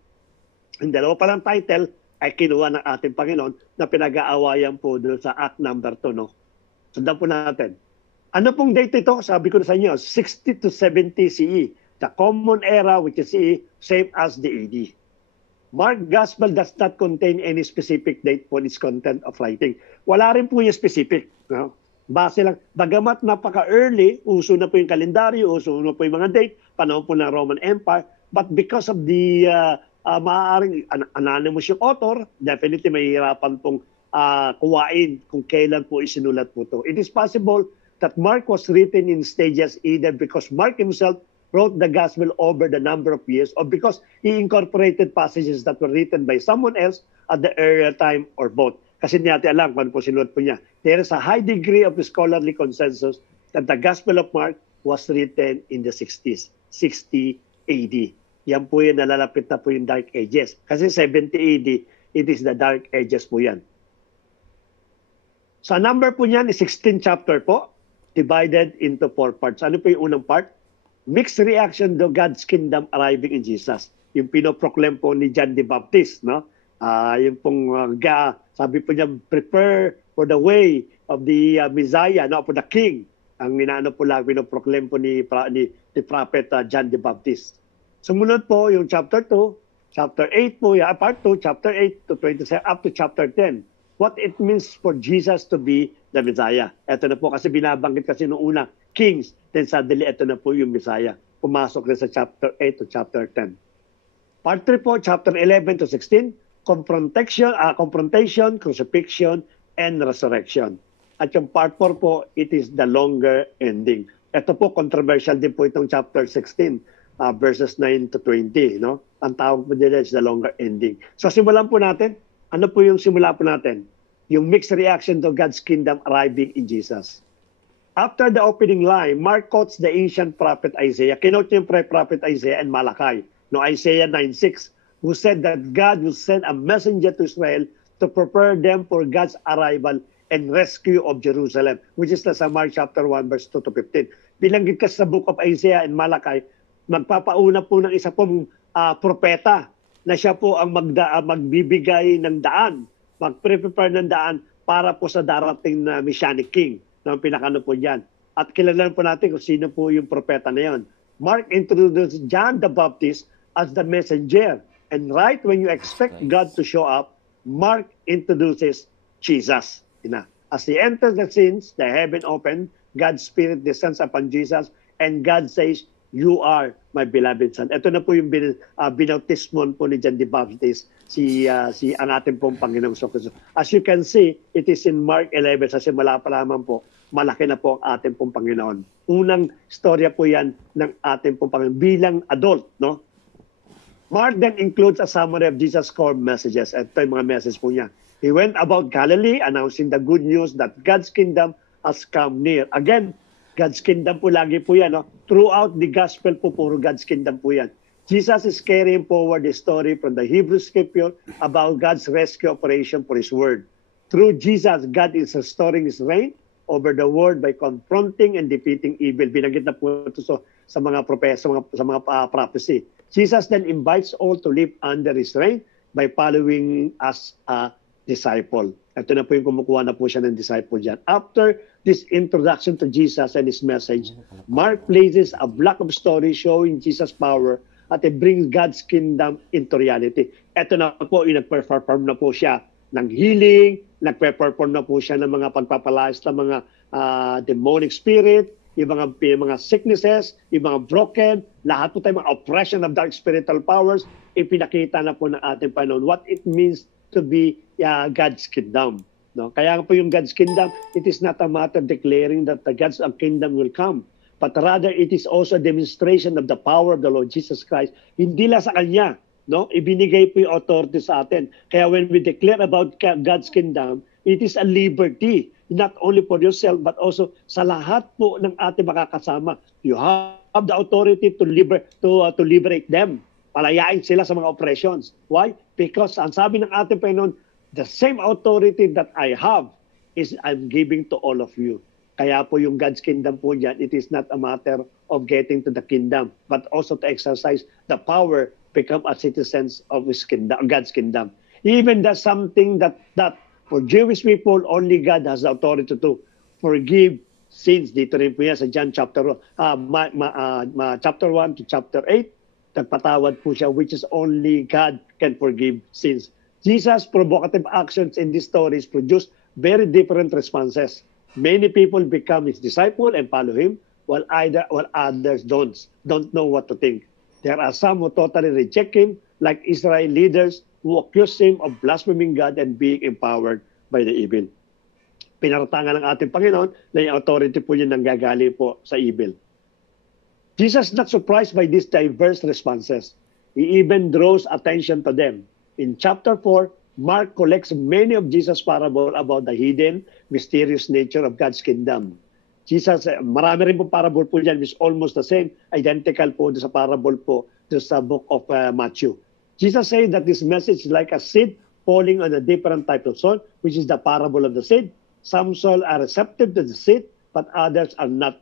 Ang dalawa palang title ay kinuha ng ating Panginoon na pinag-aawayan po doon sa act number 2. No? Sundan po natin. Ano pong date ito? Sabi ko na sa inyo, 60 to 70 CE. The common era which is CE, same as the AD. Mark Gospel does not contain any specific date for its content of writing. Wala rin po yung specific. No? Base lang, bagamat napaka-early, uso na po yung kalendaryo, uso na po yung mga date, panahon po ng Roman Empire, but because of the maaaring anonymous yung author, definitely mahihirapan pong kuwain kung kailan po isinulat po ito. It is possible that Mark was written in stages either because Mark himself wrote the gospel over the number of years or because he incorporated passages that were written by someone else at the earlier time or both. Kasi hindi natin alam kung ano po sinulat po niya. There is a high degree of scholarly consensus that the Gospel of Mark was written in the 60s, 60 AD. Yan po yung nalalapit na po yung Dark Ages. Kasi 70 AD, it is the Dark Ages po yan. So number po niyan is 16 chapter po, divided into 4 parts. Ano po yung unang part? Mixed reaction to God's kingdom arriving in Jesus. Yung pinoproclaim po ni John the Baptist, no? Yung pong sabi po niya, prepare for the way of the Messiah, no, for the King. Ang inaano po lang, pinoproclaim po ni Prophet John the Baptist. Sumunod po yung chapter 2, chapter 8 po, part 2, chapter 8 to 27, up to chapter 10. What it means for Jesus to be the Messiah. Ito na po kasi binabanggit kasi noong una, kings, then suddenly ito na po yung Messiah. Pumasok na sa chapter 8 to chapter 10. Part 3 po, chapter 11 to 16, confrontation, crucifixion, and resurrection. At yung part 4 po, it is the longer ending. Ito po, controversial din po itong chapter 16, verses 9 to 20. No? Ang tawag po nila is the longer ending. So simulan po natin. Ano po yung simula po natin? Yung mixed reaction to God's kingdom arriving in Jesus. After the opening line, Mark quotes the ancient prophet Isaiah. Kinote yung prophet Isaiah and Malachi. No, Isaiah 9:6, who said that God will send a messenger to Israel to prepare them for God's arrival and rescue of Jerusalem, which is sa Mark chapter 1, verse 2 to 15. Bilanggit kasi sa book of Isaiah and Malachi, magpapauna po ng isa pong propeta na siya po ang magbibigay ng daan, mag-prepare ng daan para po sa darating na Messianic King, na pinakano po dyan. At kilalanan po natin kung sino po yung propeta na yon. Mark introduced John the Baptist as the messenger. And right when you expect God to show up, Mark introduces Jesus. As he enters the scenes, the heaven opened, God's Spirit descends upon Jesus, and God says, "You are my beloved Son." Ito na po yung binautismon po ni John the Baptist, ang ating pong Panginoong Kristo. As you can see, it is in Mark 11, sa simula pa lamang po, malaki na po ang ating pong Panginoon. Unang storya po yan ng ating pong Panginoon bilang adult, no? Mark then includes a summary of Jesus' core messages. Ito yung mga message po niya. He went about Galilee announcing the good news that God's kingdom has come near. Again, God's kingdom po lagi po yan. No? Throughout the gospel po, puro God's kingdom po yan. Jesus is carrying forward the story from the Hebrew scripture about God's rescue operation for His word. Through Jesus, God is restoring His reign over the world by confronting and defeating evil. Binanggit na po ito sa mga prophecy. Jesus then invites all to live under His reign by following as a disciple. Ito na po yung kumukuha na po siya ng disciple dyan. After this introduction to Jesus and His message, Mark places a block of story showing Jesus' power at it brings God's kingdom into reality. Ito na po, nagpe-perform na po siya ng healing, nagpe-perform na po siya ng mga pagpapalayas ng mga demonic spirit, yung mga sicknesses, yung mga broken, lahat po tayo mga oppression of dark spiritual powers, ipinakita na po ng ating Panginoon what it means to be God's kingdom. No? Kaya po yung God's kingdom, it is not a matter declaring that the God's kingdom will come, but rather it is also a demonstration of the power of the Lord Jesus Christ. Hindi lang sa Kanya, no? Ibinigay po yung authority sa atin. Kaya when we declare about God's kingdom, it is a liberty, not only for yourself, but also sa lahat po ng ating makakasama. You have the authority to liberate them. Palayain sila sa mga oppressions. Why? Because ang sabi ng ating Panginoon, the same authority that I have is I'm giving to all of you. Kaya po yung God's kingdom po dyan, it is not a matter of getting to the kingdom, but also to exercise the power, become a citizens of His kingdom, God's kingdom. Even that's something that for Jewish people, only God has the authority to forgive sins. Dito rin po yan sa John chapter 1 to chapter 8. Nagpatawad po siya, which is only God can forgive sins. Jesus' provocative actions in these stories produce very different responses. Many people become His disciple and follow Him, while others don't know what to think. There are some who totally reject Him, like Israel leaders who accuse Him of blaspheming God and being empowered by the evil. Pinaratangan ng ating Panginoon na yung authority po niya nanggagaling po sa evil. Jesus is not surprised by these diverse responses. He even draws attention to them. In chapter 4, Mark collects many of Jesus' parable about the hidden, mysterious nature of God's kingdom. Jesus, marami rin po parable po dyan, which is almost the same, identical po sa parable po sa book of Matthew. Jesus said that this message is like a seed falling on a different type of soil, which is the parable of the seed. Some soil are receptive to the seed, but others are not.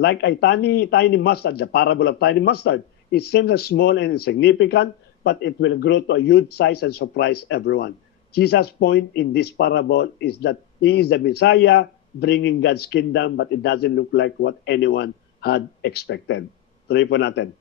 Like a tiny mustard, the parable of tiny mustard. It seems small and insignificant, but it will grow to a huge size and surprise everyone. Jesus' point in this parable is that He is the Messiah, bringing God's kingdom, but it doesn't look like what anyone had expected. Tuloy po natin.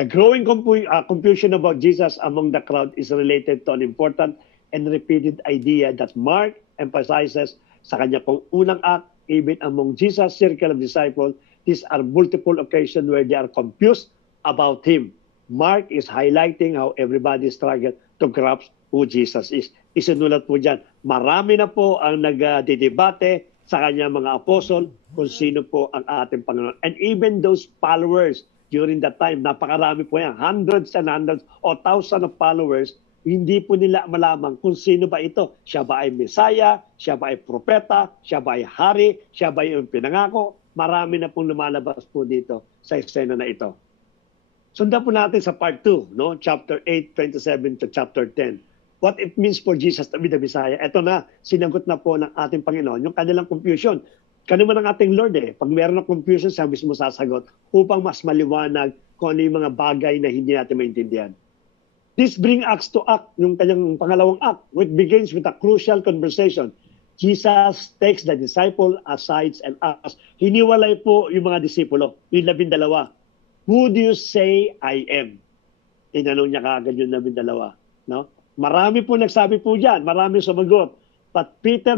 The growing confusion about Jesus among the crowd is related to an important and repeated idea that Mark emphasizes sa kanya pong unang act, even among Jesus' circle of disciples. These are multiple occasions where they are confused about Him. Mark is highlighting how everybody struggles to grasp who Jesus is. Isinulat po dyan, marami na po ang nagdidebate sa kanyang mga apostol kung sino po ang ating Panginoon. And even those followers during that time, napakarami po yan, hundreds and hundreds or thousands of followers, hindi po nila malaman kung sino ba ito. Siya ba ay Messiah? Siya ba ay propeta? Siya ba ay hari? Siya ba ay yung pinangako? Marami na pong lumalabas po dito sa eksena na ito. Sundan po natin sa part 2, no? Chapter 8, 27 to chapter 10. What it means for Jesus to be the Messiah. Ito na, sinagot na po ng ating Panginoon yung kanilang confusion. Kanino ng ating Lord Pag meron ng confusion, siya mismo sasagot upang mas maliwanag kung ano yung mga bagay na hindi natin maintindihan. This brings us to act, yung kanyang pangalawang act, which begins with a crucial conversation. Jesus takes the disciple aside and asks, hiniwalay po yung mga disipulo, yung 12. Who do you say I am? Tinanong niya kaagad yung 12. No? Marami po nagsabi po dyan, marami sumagot. But Peter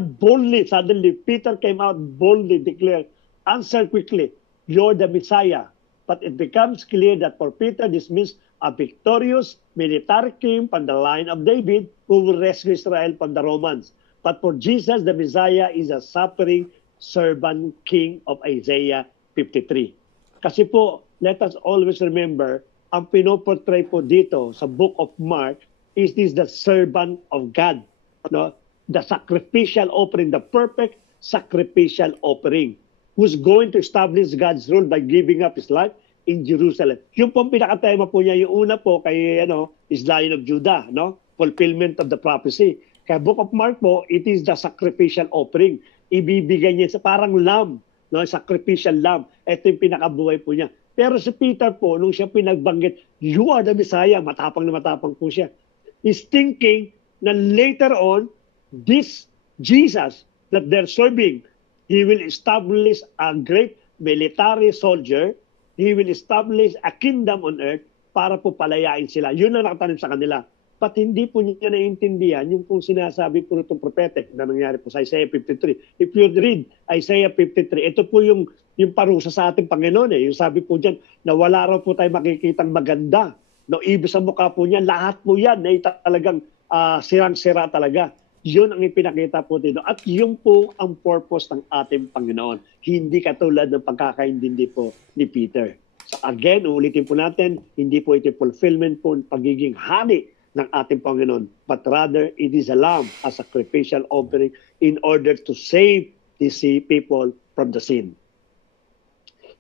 suddenly Peter came out boldly, declared, answer quickly, you're the Messiah. But it becomes clear that for Peter, this means a victorious military king from the line of David who will rescue Israel from the Romans. But for Jesus, the Messiah is a suffering servant king of Isaiah 53. Kasi po, let us always remember, ang pinoportray po dito sa book of Mark is this the servant of God. No? The sacrificial offering, the perfect sacrificial offering, who's going to establish God's rule by giving up His life in Jerusalem. Yung pong pinakatema po niya, yung una po kay is Lion of Judah, no? Fulfillment of the prophecy. Kaya book of Mark po, it is the sacrificial offering. Ibibigay niya sa parang lamb, no? Sacrificial lamb. Ito yung pinakabuhay po niya. Pero si Peter po, nung siya pinagbanggit, you are the Messiah, matapang na matapang po siya. He's thinking na later on, this Jesus that they're serving, He will establish a great military soldier. He will establish a kingdom on earth. para po palayain sila. Yun ang nakatanim sa kanila. But hindi po niya naiintindihan yung kung sinasabi po itong prophetic na nangyari po sa Isaiah 53. If you read Isaiah 53, ito po yung parusa sa ating Panginoon. Yung sabi po dyan na wala raw po tayo makikitang maganda. No, ibig sa mukha po niya, lahat po yan ay talagang sirang-sira talaga. Yun ang ipinakita po dito. At yun po ang purpose ng ating Panginoon. Hindi katulad ng pagkakaintindi po ni Peter. So again, uulitin po natin, hindi po ito fulfillment po ng pagiging hari ng ating Panginoon, but rather it is a lamb, a sacrificial offering in order to save these people from the sin.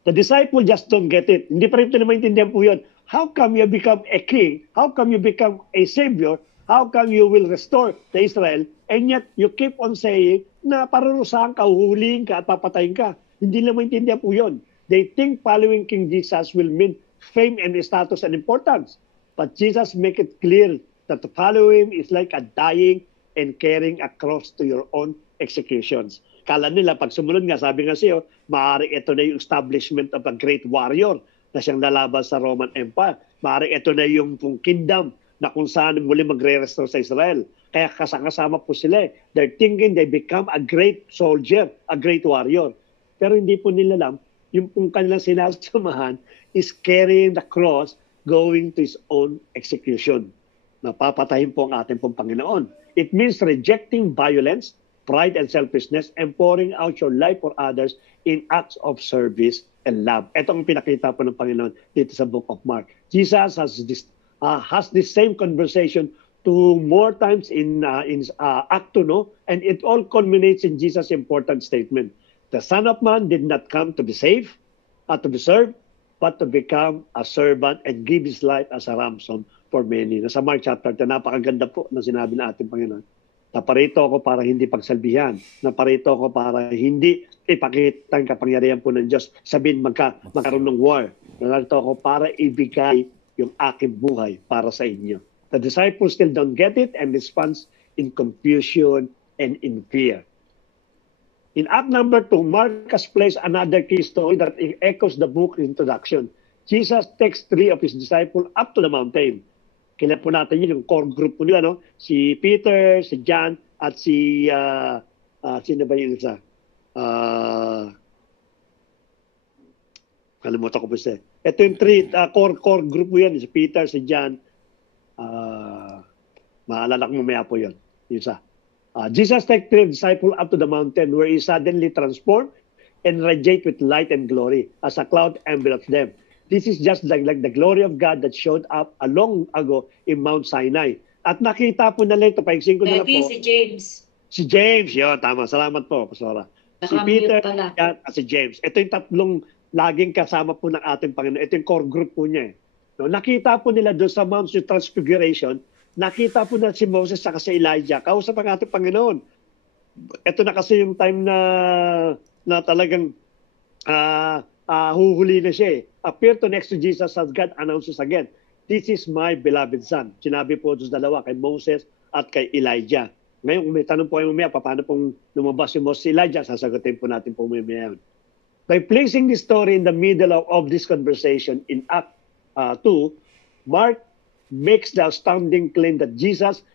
The disciple just don't get it. Hindi pa rin ito na maintindihan po yun. How come you become a king? How come you become a savior? How come you will restore the Israel? And yet you keep on saying na parurusahan ka, huhulihin ka at papatayin ka. Hindi lang maintindihan po yun. They think following King Jesus will mean fame and status and importance. But Jesus make it clear that to follow Him is like a dying and carrying a cross to your own executions. Kala nila, pag sumunod nga, sabi nga siyo, maaaring ito na yung establishment of a great warrior na siyang lalaban sa Roman Empire. Maaaring ito na yung kingdom na kung saan muli magre-restore sa Israel. Kaya kasama po sila. They're thinking they become a great soldier, a great warrior. Pero hindi po nila alam, yung pong kanilang sinasamahan is carrying the cross going to his own execution. Napapatayin po ang ating pong Panginoon. It means rejecting violence, pride and selfishness, and pouring out your life for others in acts of service and love. Ito ang pinakita po ng Panginoon dito sa Book of Mark. Jesus has this same conversation more times in Act 2, no? And it all culminates in Jesus' important statement. The Son of Man did not come to be saved, to be served, but to become a servant and give His life as a ransom for many. Nasa Mark chapter 10, napakaganda po na sinabi na ating Panginoon. Naparito ako para hindi pagsalbihan. Naparito ako para hindi ipakita ang kapangyarihan po ng Diyos. Sabihin magkaroon ng war. Narito ako para ibigay yung aking buhay para sa inyo. The disciples still don't get it and responds in confusion and in fear. In Act number 2, Mark has placed another key story that echoes the book introduction. Jesus takes 3 of His disciples up to the mountain. Kailan po natin yun, yung core group po nila, no? Si Peter, si John, at sino ba yung isa? Kalimutan ko po siya. Ito yung 3, core group po yan, si Peter, si John, maalala ko mamaya po yun, yung isa. Jesus takes 3 disciples up to the mountain where He suddenly transformed and radiate with light and glory as a cloud envelops them. This is just like the glory of God that showed up a long ago in Mount Sinai. At nakita po nila ito, paiksin ko nila po. Si James. Si James, yun, tama. Salamat po, Pastora. Si Peter at si James. Ito yung tatlong laging kasama po ng ating Panginoon. Ito yung core group po niya. No, nakita po nila doon sa Mount Transfiguration, nakita po na si Moses at si Elijah, kausap ang ating Panginoon. Ito na kasi yung time na talagang huhuli na siya. Appear to next to Jesus as God announces again, "This is my beloved son." Sinabi po sa dalawa, kay Moses at kay Elijah. Ngayon, kung may tanong po kayo mamaya, paano pong lumabas si Moses Elijah, sasagutin po natin po mamaya. By placing this story in the middle of this conversation in Act 2, Mark makes the astounding claim that Jesus,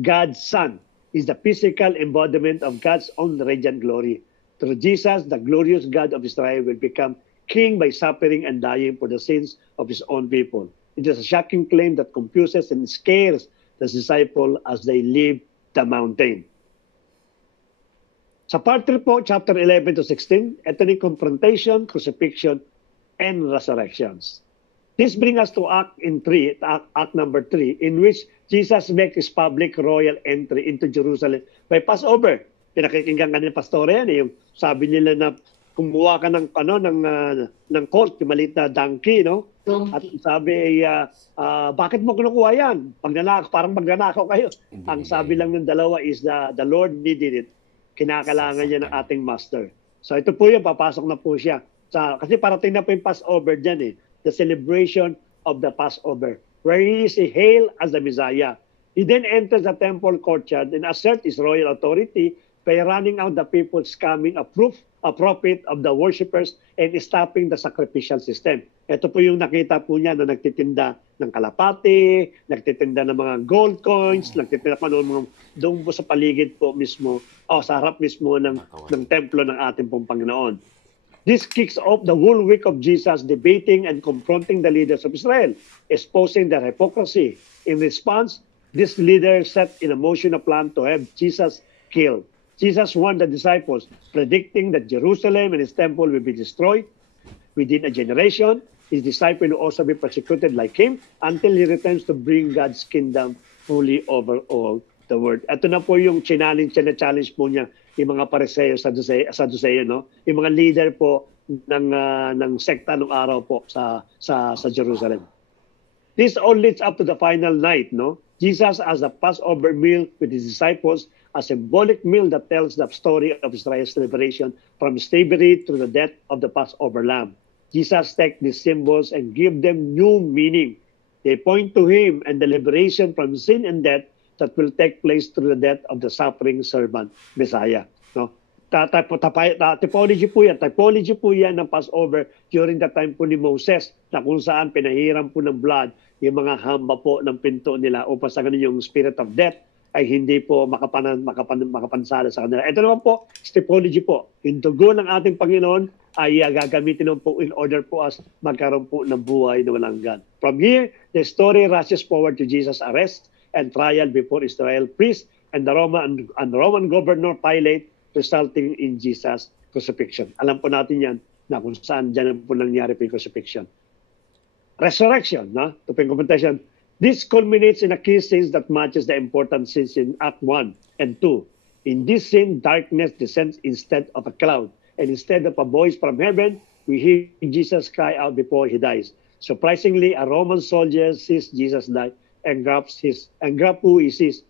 God's Son, is the physical embodiment of God's own radiant glory. Through Jesus, the glorious God of Israel will become king by suffering and dying for the sins of His own people. It is a shocking claim that confuses and scares the disciples as they leave the mountain. Sa part 3 po, chapter 11 to 16, ito ni confrontation, crucifixion, and resurrections. This brings us to Act number 3, in which Jesus makes His public royal entry into Jerusalem by Passover. Pinakikinggan kanina pastor yan, yung sabi nila na kumuha ka ng colt, yung maliit na donkey, no? At sabi, bakit mo kinukuha yan? Parang magnanakaw kayo. Ang sabi lang ng dalawa is the Lord needed it. Kinakailangan niya ng ating master. So ito po yung papasok na po siya. Kasi parating na po yung Passover dyan the celebration of the Passover, where He is hailed as the Messiah. He then enters the temple courtyard and asserts His royal authority by running out the people, scamming a profit of the worshippers and stopping the sacrificial system. Ito po yung nakita po niya na nagtitinda ng kalapati, nagtitinda ng mga gold coins, nagtitinda pa ng mga doon po sa paligid po mismo, sa harap mismo ng templo ng ating pong Panginoon. This kicks off the whole week of Jesus debating and confronting the leaders of Israel, exposing their hypocrisy. In response, this leader set in motion a plan to have Jesus killed. Jesus warned the disciples, predicting that Jerusalem and its temple will be destroyed within a generation. His disciples will also be persecuted like him until he returns to bring God's kingdom fully over all the world. Ito na po yung challenge po niya, yung mga Pariseo, Sadduceo, no? Yung mga leader po ng sekta nung araw po sa Jerusalem. This all leads up to the final night, no? Jesus as a Passover meal with his disciples, a symbolic meal that tells the story of Israel's liberation from slavery to the death of the Passover lamb. Jesus takes these symbols and give them new meaning. They point to him and the liberation from sin and death that will take place through the death of the suffering servant, Messiah. No? Typology po yan ng Passover during the time po ni Moses, na kung saan pinahiram po ng blood yung mga hamba po ng pinto nila upang sa ganun yung spirit of death ay hindi po makapansala sa kanila. Ito naman po, typology po. Yung dugo ng ating Panginoon ay gagamitin naman po in order po as magkaroon po ng buhay na walang hanggan. From here, the story rushes forward to Jesus' arrest and trial before Israel priests and the Roman governor Pilate, resulting in Jesus' crucifixion. Alam po natin yan na kung saan dyan po nangyari po yung crucifixion. Resurrection, no? To po yung confrontation. This culminates in a key scene that matches the important scenes in Act 1 and 2. In this scene, darkness descends instead of a cloud. And instead of a voice from heaven, we hear Jesus cry out before he dies. Surprisingly, a Roman soldier sees Jesus die and grabs who he sees.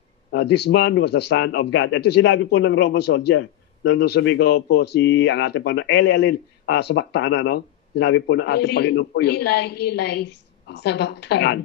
This man was the Son of God. Ito sinabi po ng Roman soldier. Nung sumigaw po ang ating Panginoon, Eli, sa Baktana, no? Sinabi po ng ating Panginoon po yun. Eli, sa Baktana.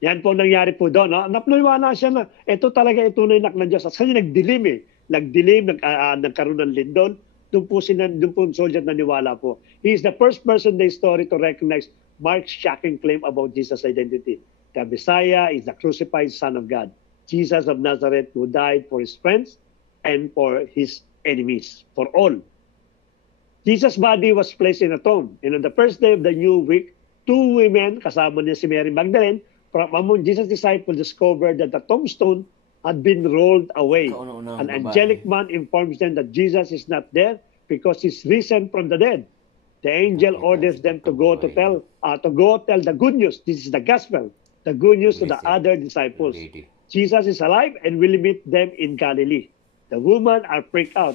Yan po nangyari po doon. No? Napaniwala siya na ito talaga tunay na ng Diyos. Kasi nagdilim eh. Nagkaroon ng lindon. Doon po soldier naniwala po. He is the first person in the story to recognize Mark's shocking claim about Jesus' identity. The Messiah is the crucified Son of God. Jesus of Nazareth who died for his friends and for his enemies, for all. Jesus' body was placed in a tomb. And on the first day of the new week, two women, kasama niya si Mary Magdalene, from among Jesus' disciples discovered that the tombstone had been rolled away. An angelic man informs them that Jesus is not there because he's risen from the dead. The angel orders them to go tell the good news. This is the gospel, the good news to the other disciples. Jesus is alive and will meet them in Galilee. The women are freaked out.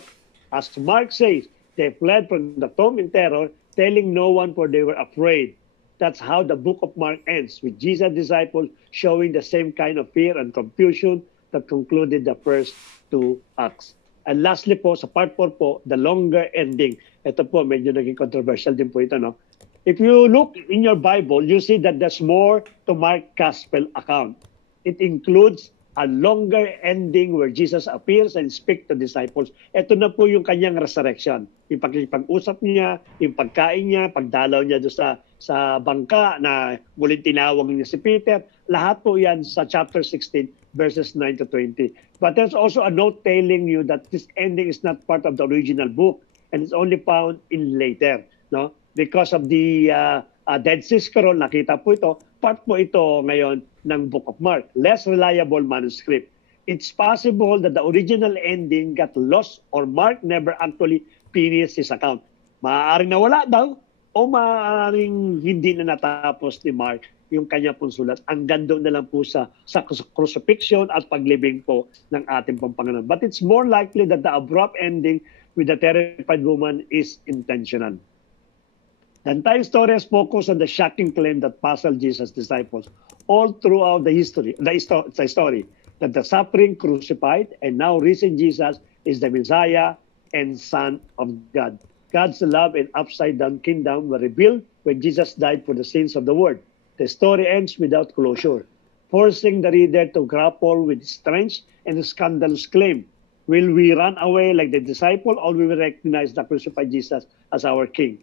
As Mark says, they fled from the tomb in terror, telling no one for they were afraid. That's how the book of Mark ends, with Jesus' disciples showing the same kind of fear and confusion that concluded the first two acts. And lastly po, sa part 4 po, the longer ending. Ito po, medyo naging controversial din po ito, no? If you look in your Bible, you see that there's more to Mark's gospel account. It includes a longer ending where Jesus appears and speaks to disciples. Ito na po yung kanyang resurrection. Yung pag-usap niya, yung pagkain niya, pagdalaw niya doon sa bangka na muling tinawag niya si Peter. Lahat po yan sa chapter 16, verses 9 to 20. But there's also a note telling you that this ending is not part of the original book and it's only found in later. No? Because of the Dead Sea Scroll, nakita po ito, part po ito ngayon ng Book of Mark, less reliable manuscript. It's possible that the original ending got lost or Mark never actually finished his account. Maaaring nawala daw o maaaring hindi na natapos ni Mark yung kanya pong sulat. Ang gando na lang po sa crucifixion at paglibing po ng ating Panginoon. But it's more likely that the abrupt ending with the terrified woman is intentional. The entire story is focused on the shocking claim that puzzled Jesus' disciples all throughout the story, that the suffering, crucified, and now risen Jesus is the Messiah and Son of God. God's love and upside-down kingdom were revealed when Jesus died for the sins of the world. The story ends without closure, forcing the reader to grapple with strange and scandalous claim. Will we run away like the disciple, or we will recognize the crucified Jesus as our King?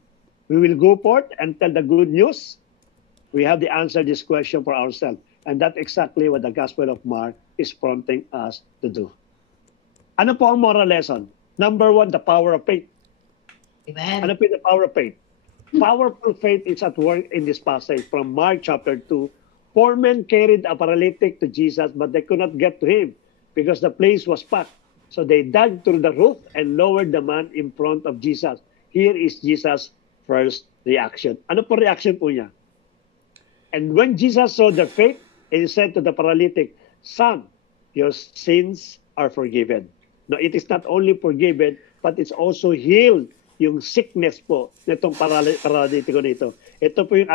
We will go forth and tell the good news. We have the answer to this question for ourselves. And that's exactly what the Gospel of Mark is prompting us to do. Ano po ang moral lesson? Number one, the power of faith. Amen. Ano po yung the power of faith? Powerful faith is at work in this passage from Mark chapter 2. 4 men carried a paralytic to Jesus, but they could not get to him because the place was packed. So they dug through the roof and lowered the man in front of Jesus. Here is Jesus' first reaction. Ano po reaction po niya? And when Jesus saw their faith, he said to the paralytic, "Son, your sins are forgiven." No, it is not only forgiven, but it's also healed. Yung sickness po nitong paralitiko nito. Ito po yung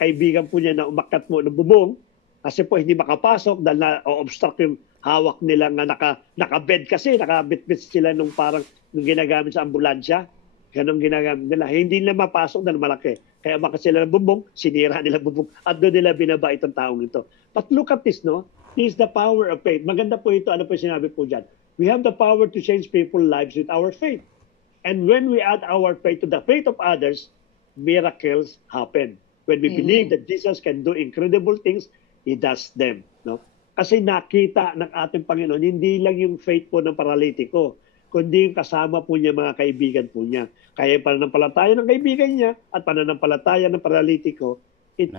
kaibigan po niya na umakyat mo ng bubong kasi po hindi makapasok dahil na-obstruct yung hawak nila nga naka-bed kasi, nakabit-bit sila nung parang nung ginagamit sa ambulansya. Ganun ginagamit nila. Hindi nila mapasok dahil malaki. Kaya umakyat sila ng bubong, sinira nila bubong at doon nila binaba itong taong ito. But look at this, no? This is the power of faith. Maganda po ito. Ano po sinabi po dyan? We have the power to change people's lives with our faith. And when we add our faith to the faith of others, miracles happen. When we believe that Jesus can do incredible things, He does them. No? Kasi nakita ng ating Panginoon, hindi lang yung faith po ng paralitiko, kundi yung kasama po niya mga kaibigan po niya. Kaya pananampalataya ng kaibigan niya at pananampalataya ng paralitiko, it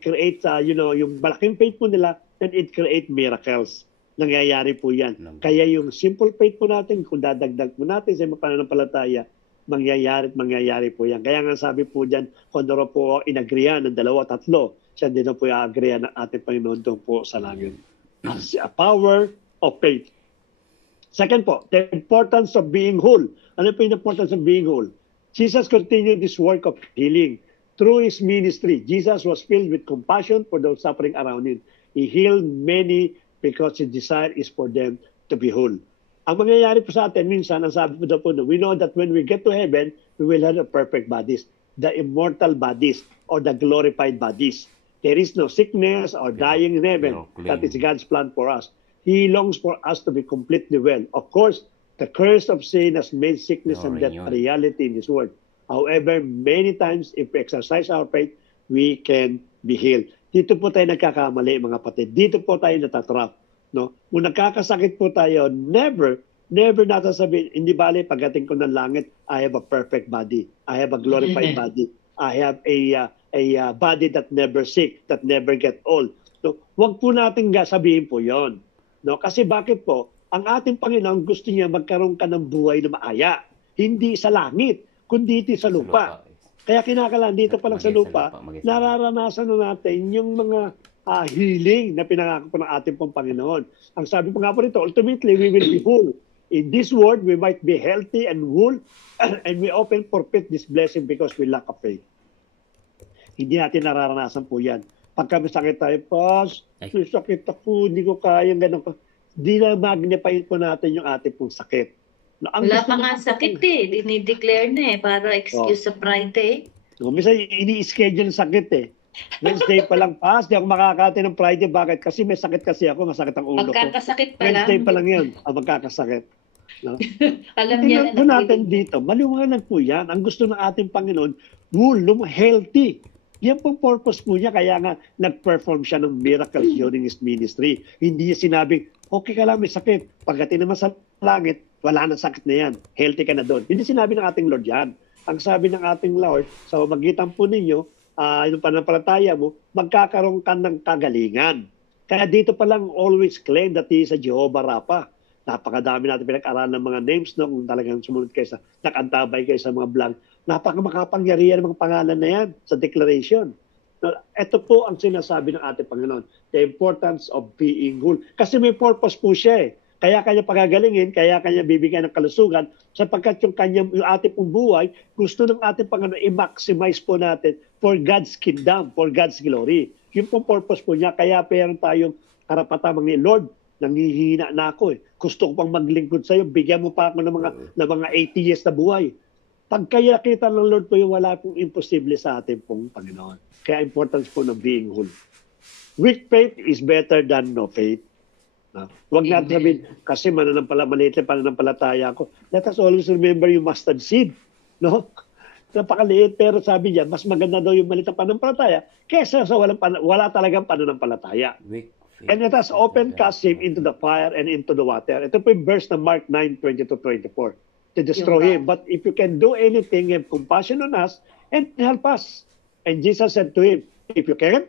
creates, yung malaking faith po nila, and it creates miracles. Nangyayari po yan. Kaya yung simple faith po natin, kung dadagdag po natin sa mga pananampalataya, mangyayari po yan. Kaya nga sabi po dyan, kung ano po inagrihan ng 2 o 3, siya din po i-agrihan ng ating Panginoon doon po sa langit. A power of faith. Second po, the importance of being whole. Ano po yung importance of being whole? Jesus continued this work of healing. Through His ministry, Jesus was filled with compassion for those suffering around Him. He healed many because His desire is for them to be whole. Ang mangyayari po sa atin, minsan, ang sabi po po, we know that when we get to heaven, we will have the perfect bodies, the immortal bodies, or the glorified bodies. There is no sickness or dying in heaven. That is God's plan for us. He longs for us to be completely well. Of course, the curse of sin has made sickness and death a reality in this world. However, many times, if we exercise our faith, we can be healed. Dito po tayo nagkakamali, mga kapatid. Dito po tayo natatrap. No? Kung nagkakasakit po tayo, never natasabihin, hindi bale, pagdating ko ng langit, I have a perfect body. I have a glorified body. I have a body that never sick, that never get old. No? Huwag po natin sabihin po yon. No? Kasi bakit po? Ang ating Panginoon gusto niya magkaroon ka ng buhay na maaya. Hindi sa langit, kundi dito sa lupa. Kaya kinakailangan dito pa lang sa lupa, nararanasan na natin yung mga healing na pinangako po ng ating pong Panginoon. Ang sabi po nga po nito, ultimately, we will be whole. In this world, we might be healthy and whole, and we often forfeit this blessing because we lack of faith. Hindi natin nararanasan po yan. Pagka may sakit tayo, Pas, may sakit ako, hindi ko kaya, gano'n ko. Di na magnify po natin yung ating pong sakit. Wala pa nga sakit dinideclare na para excuse sa Friday. Minsan, ini-schedule sakit Wednesday pa lang, Pas, di ako makakati ng Friday. Bakit? Kasi may sakit kasi ako, masakit ang ulo ko. Magkakasakit pa lang. Wednesday pa lang yun, magkakasakit. No? Alam niya na natin dito, maliwanag po yan. Ang gusto ng ating Panginoon, healthy. Yan pong purpose po niya, kaya nga nag-perform siya ng miracles during His ministry. Hindi niya sinabing, okay ka lang, may sakit. Pagdating naman sa langit, wala nang sakit na yan. Healthy ka na doon. Hindi sinabi ng ating Lord yan. Ang sabi ng ating Lord, sa magitan po ninyo, yung pananampalataya mo, magkakaroon ka ng kagalingan. Kaya dito pa lang always claim that He is a Jehovah Rapha. Napakadami natin pinag-aralan ng mga names, no? Kung talagang sumunod kayo sa, nakantabay kayo sa mga vlog. Napakamakapangyarihan ng mga pangalan na yan sa declaration. Ito po ang sinasabi ng ating Panginoon, the importance of being whole. Kasi may purpose po siya Kaya kanya pagagalingin, kaya kanya bibigyan ng kalusugan, sapagkat yung ating pong buhay, gusto ng ating Panginoon i-maximize po natin for God's kingdom, for God's glory. Yung pong purpose po niya, kaya meron tayong karapatan mga Lord, nangihina na ako Gusto ko pang maglingkod sa iyo, bigyan mo pa ako ng mga 80 years na buhay. Pag kaya kita ng Lord po yung wala pong imposible sa ating pong Panginoon. Kaya importance po ng being whole. Weak faith is better than no faith. Huwag natin Amen. sabihin, kasi maliit lang pananampalataya ako. Let us always remember yung mustard seed. No? Napakaliit, pero sabi niya, mas maganda daw yung maliit na pananampalataya kesa sa wala talagang pananampalataya. Weak faith. And let us open cast him into the fire and into the water. Ito po yung verse na Mark 9:20-24 to destroy him. But if you can do anything, have compassion on us and help us. And Jesus said to him, if you can,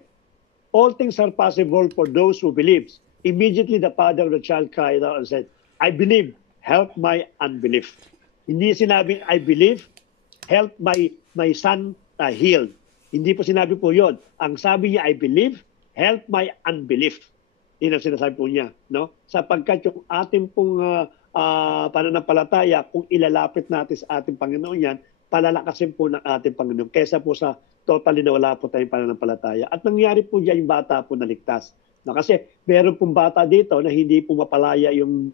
all things are possible for those who believe. Immediately the father of the child cried out and said, I believe, help my unbelief. Hindi sinabing, I believe, help my son healed. Hindi po sinabi po yon. Ang sabi niya, I believe, help my unbelief. Yun ang sinasabi po niya. No? Sapagkat yung ating pong pananampalataya, kung ilalapit natin sa ating Panginoon yan, palalakasin po ng ating Panginoon. Kesa po sa totally na wala po tayong pananampalataya. At nangyari po dyan, yung bata po naligtas. No, kasi meron pong bata dito na hindi po mapalaya yung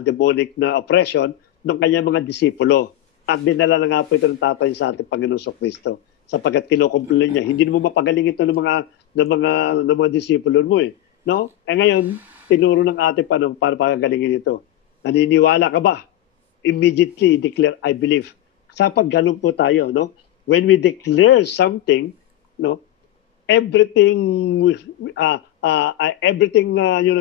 demonic na oppression ng kanyang mga disipulo. At dinala na nga po ito ng tatay sa ating Panginoon sa Kristo. Sapagkat kinukumpleto niya, hindi mo mapagaling ito ng mga disipulo mo eh. No? Ngayon, tinuro ng ating Panginoon para pagagalingin ito. Naniniwala ka ba? Immediately declare, I believe. Sapag ganun po tayo, no? When we declare something, no, everything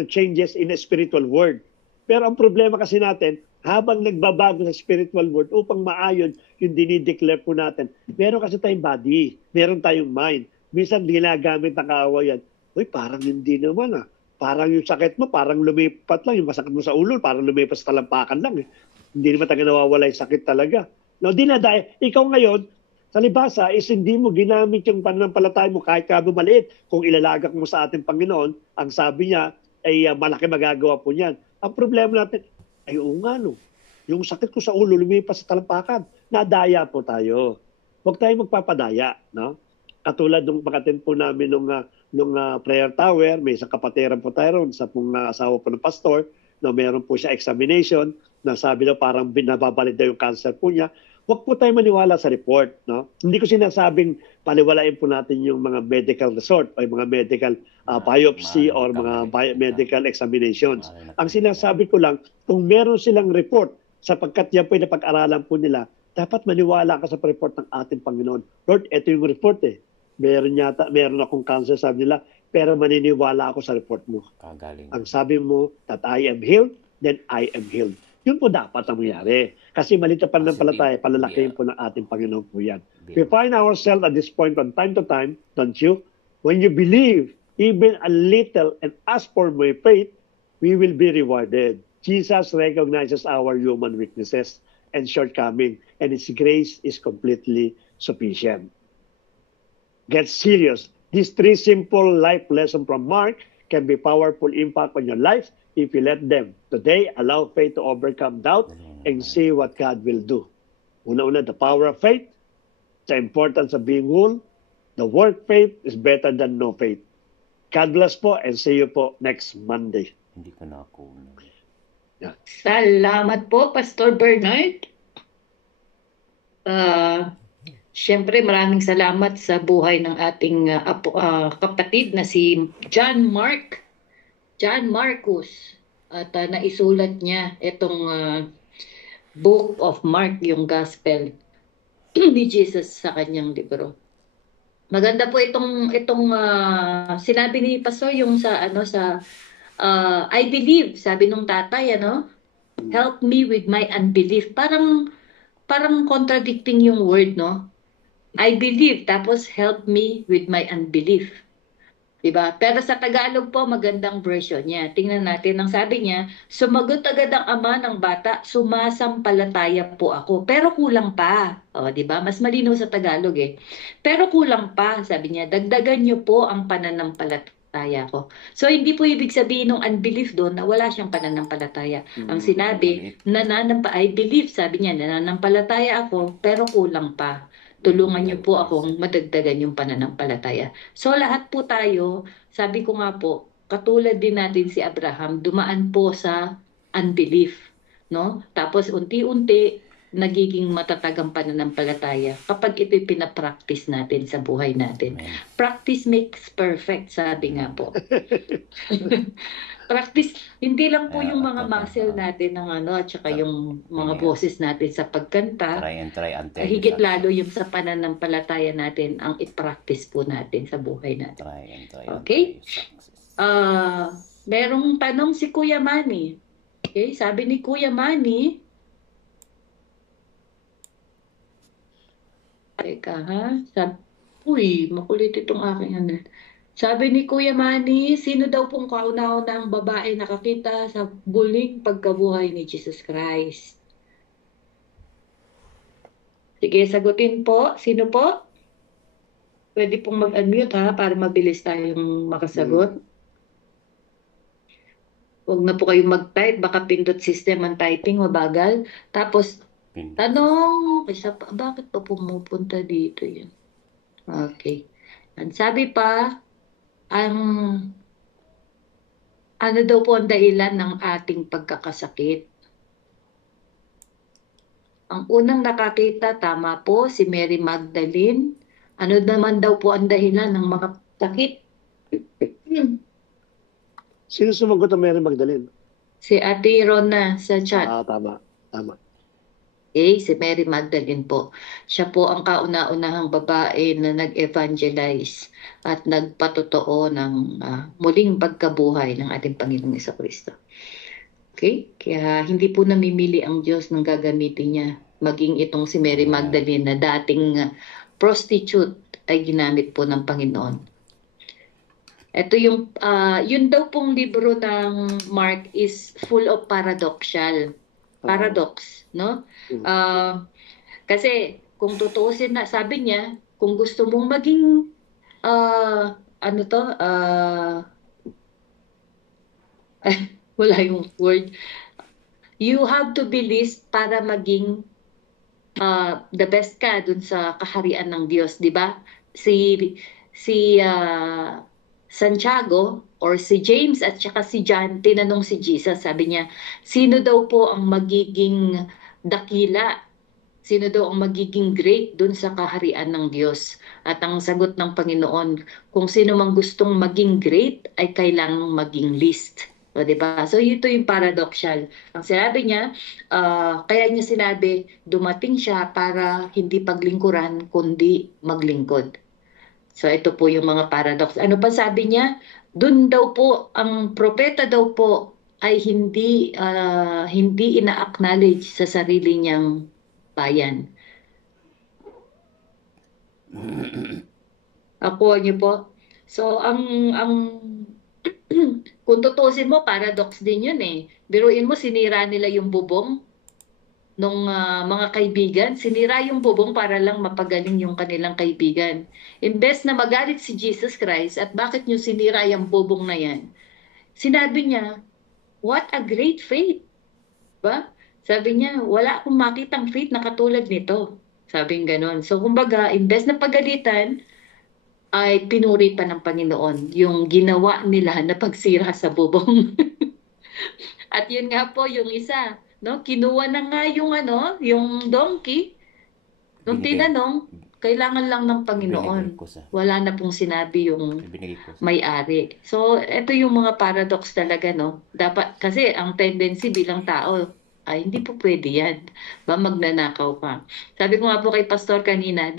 changes in a spiritual world. Pero ang problema kasi natin, habang nagbabago sa spiritual world upang maayon yung dinideclare po natin, meron kasi tayong body, meron tayong mind. Minsan ginagamit ng kaaway yan, uy, parang hindi naman Parang yung sakit mo, parang lumipat lang. Yung masakit mo sa ulo, parang lumipat sa talampakan lang. Hindi naman tayo nawawala yung sakit talaga. No, dahil ikaw ngayon, sa libasa, is hindi mo ginamit yung pananampalataya mo kahit kabo maliit. Kung ilalagak mo sa ating Panginoon, ang sabi niya, ay malaki magagawa po niyan. Ang problema natin, ay oo nga no. Yung sakit ko sa ulo, lumipas sa talampakan. Nadaya po tayo. Huwag tayo magpapadaya. No? Katulad nung pagkatin po namin nung prayer tower, may isang kapatiran po tayo ron sa pong asawa po ng pastor, na meron po siya examination, na sabi daw parang binababalid daw yung cancer po niya. Huwag po tayo maniwala sa report. No? Hindi ko sinasabing paniwalain po natin yung mga medical resort o yung mga medical biopsy or mga medical examinations. Ang sinasabi ko lang, kung meron silang report, sapagkat yan po yung napag-aralan po nila, dapat maniwala ka sa report ng ating Panginoon. Lord, ito yung report eh. Meron akong cancer, sabi nila, pero maniniwala ako sa report mo. Kagaling. Ang sabi mo that I am healed, then I am healed. Yun po dapat ang mangyari. Kasi malita pa ng palataya, palalakihin po ng ating Panginoon po yan. We find ourselves at this point from time to time, don't you? When you believe, even a little, and ask for my faith, we will be rewarded. Jesus recognizes our human weaknesses and shortcoming, and His grace is completely sufficient. Get serious. These three simple life lessons from Mark can be powerful impact on your life if you let them. Today, allow faith to overcome doubt and see what God will do. Una-una, the power of faith, the importance of being whole. The word faith is better than no faith. God bless po and see you po next Monday. Hindi ko na ako. Salamat po, Pastor Bernard. Siyempre, maraming salamat sa buhay ng ating kapatid na si John Marcus. At naisulat niya itong Book of Mark, yung Gospel ni Jesus sa kanyang libro. Maganda po itong sinabi ni Pastor yung sa I believe, sabi nung tatay, help me with my unbelief. Parang contradicting yung word, no? I believe, tapos help me with my unbelief. Diba? Pero sa Tagalog po, magandang version niya. Tingnan natin, ang sabi niya, sumagot agad ang ama ng bata, sumasampalataya po ako. Pero kulang pa. O, diba? Mas malinaw sa Tagalog eh. Pero kulang pa, sabi niya, dagdagan niyo po ang pananampalataya ko. So, hindi po ibig sabihin ng unbelief doon na wala siyang pananampalataya. Ang sinabi, I believe, sabi niya, nananampalataya ako, pero kulang pa. Tulungan niyo po akong madagdagan yung pananampalataya. So lahat po tayo, sabi ko nga po, katulad din natin si Abraham, dumaan po sa unbelief, no? Tapos unti-unti nagiging matatag ang pananampalataya kapag ito'y pinapractice natin sa buhay natin. Amen. Practice makes perfect, sabi nga po. Practice, hindi lang po Kaya yung mga kapag, muscle natin ng at saka yung mga Hindi, boses natin sa pagkanta, Try and try until higit you lalo succeed. yung sa pananampalataya natin ang i-practice po natin sa buhay natin. Try and try Okay? until you success. Merong tanong si Kuya Manny. Okay, sabi ni Kuya Manny, teka ha, uy, makulit itong aking ano. Sabi ni Kuya Manny, sino daw pong kauna-unahang babae nakakita sa muling pagkabuhay ni Jesus Christ? Sige, sagutin po. Sino po? Pwede pong mag-unmute ha, para mabilis tayong makasagot. Huwag na po kayong mag-type, baka pindot system ang typing, mabagal. Tapos, tanong, bakit pa pumupunta dito yun? Okay. Ang sabi pa, ano daw po ang dahilan ng ating pagkakasakit? Ang unang nakakita, tama po, si Mary Magdalene. Ano naman daw po ang dahilan ng mga sakit? Sino sumagot ang Mary Magdalene? Si Ate Rona sa chat. Tama. Tama. Okay, si Mary Magdalene po. Siya po ang kauna-unahang babae na nag-evangelize at nagpatotoo ng muling pagkabuhay ng ating Panginoong Jesucristo. Okay? Kaya hindi po namimili ang Diyos ng gagamitin niya. Maging itong si Mary Magdalene na dating prostitute ay ginamit po ng Panginoon. Ito yung, yun daw pong libro ng Mark is full of paradox, no? Kasi kung tutuusin na, sabi niya, kung gusto mong maging wala yung word, you have to be least para maging the best ka dun sa kaharian ng Diyos, di ba? Si Santiago or si James at saka si John, tinanong si Jesus, sabi niya, sino daw po ang magiging dakila? Sino daw ang magiging great dun sa kaharian ng Diyos? At ang sagot ng Panginoon, kung sino mang gustong maging great ay kailangang maging least. O, diba? So ito yung paradoxal. Ang sinabi niya, kaya niya sinabi, dumating siya para hindi paglingkuran kundi maglingkod. So ito po yung mga paradox. Ano pa sabi niya? Doon daw po, ang propeta daw po ay hindi ina-acknowledge sa sarili niyang bayan. Ako niyo po. So kung tutusin mo, paradox din yun eh. Biruin mo, sinira nila yung bubong nung mga kaibigan. Sinira yung bubong para lang mapagaling yung kanilang kaibigan. Imbes na magalit si Jesus Christ at bakit nyo sinira yung bubong na yan, sinabi niya, what a great faith. Ba? Sabi niya, wala akong makitang faith na katulad nito. Sabing ganon. So kumbaga, imbes na pagalitan, ay pinuri pa ng Panginoon yung ginawa nila na pagsira sa bubong. At yun nga po yung isa, no? Kinuha na nga yung donkey. Nung tinanong, kailangan lang ng Panginoon. Wala na pong sinabi yung may-ari. So, ito yung mga paradox talaga, no? Dapat, kasi ang tendency bilang tao, ay hindi po pwede yan. Ba, magnanakaw ka. Sabi ko nga po kay Pastor kanina,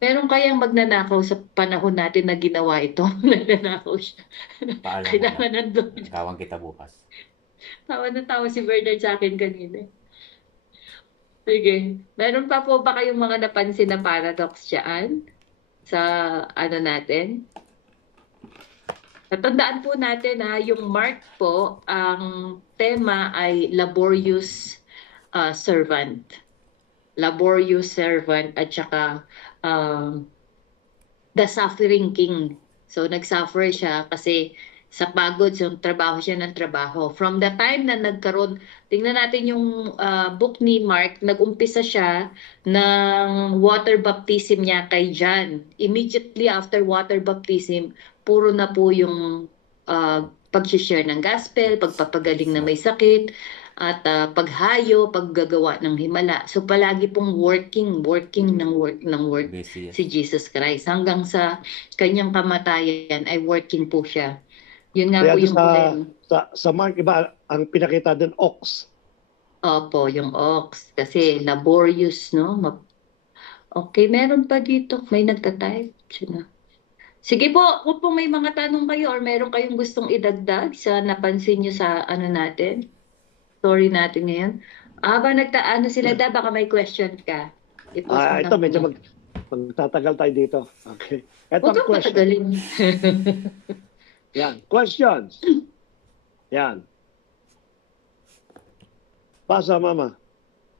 meron kayang magnanakaw sa panahon natin na ginawa ito. Nagnanakaw siya. Kailangan nandun. Tawang kita bukas. Tawa na tawa si Bernard sa akin kanina. Sige. Meron pa po ba kayong mga napansin na paradox dyan? Sa natin? Natandaan po natin yung Mark po, ang tema ay laborious servant. Laborious servant at saka the suffering king. So nagsuffer siya kasi sa pagod, so trabaho siya ng trabaho. From the time na nagkaroon, tingnan natin yung book ni Mark, nag-umpisa siya ng water baptism niya kay John. Immediately after water baptism, puro na po yung pag-share ng gospel, pagpapagaling na may sakit, at paghayo, paggagawa ng himala. So palagi pong working ng work Busy, yes. si Jesus Christ. Hanggang sa kanyang kamatayan ay working po siya. Yun nga Kaya po doon yung problema. sa Mark, iba, ang pinakita doon, ox. Opo, yung ox. Kasi laborious, no? Okay, meron pa dito. May nagtatype. Sino? Sige po, kung may mga tanong kayo or meron kayong gustong idagdag sa napansin nyo sa ano natin, story natin ngayon. Nagtaano sila baka may question ka. I-post mo Ito, lang medyo muna. magtatagal tayo dito. Okay. Ito Huwag ang kang question. patagalin. Yan. Questions. Yan. Pasa, Mama.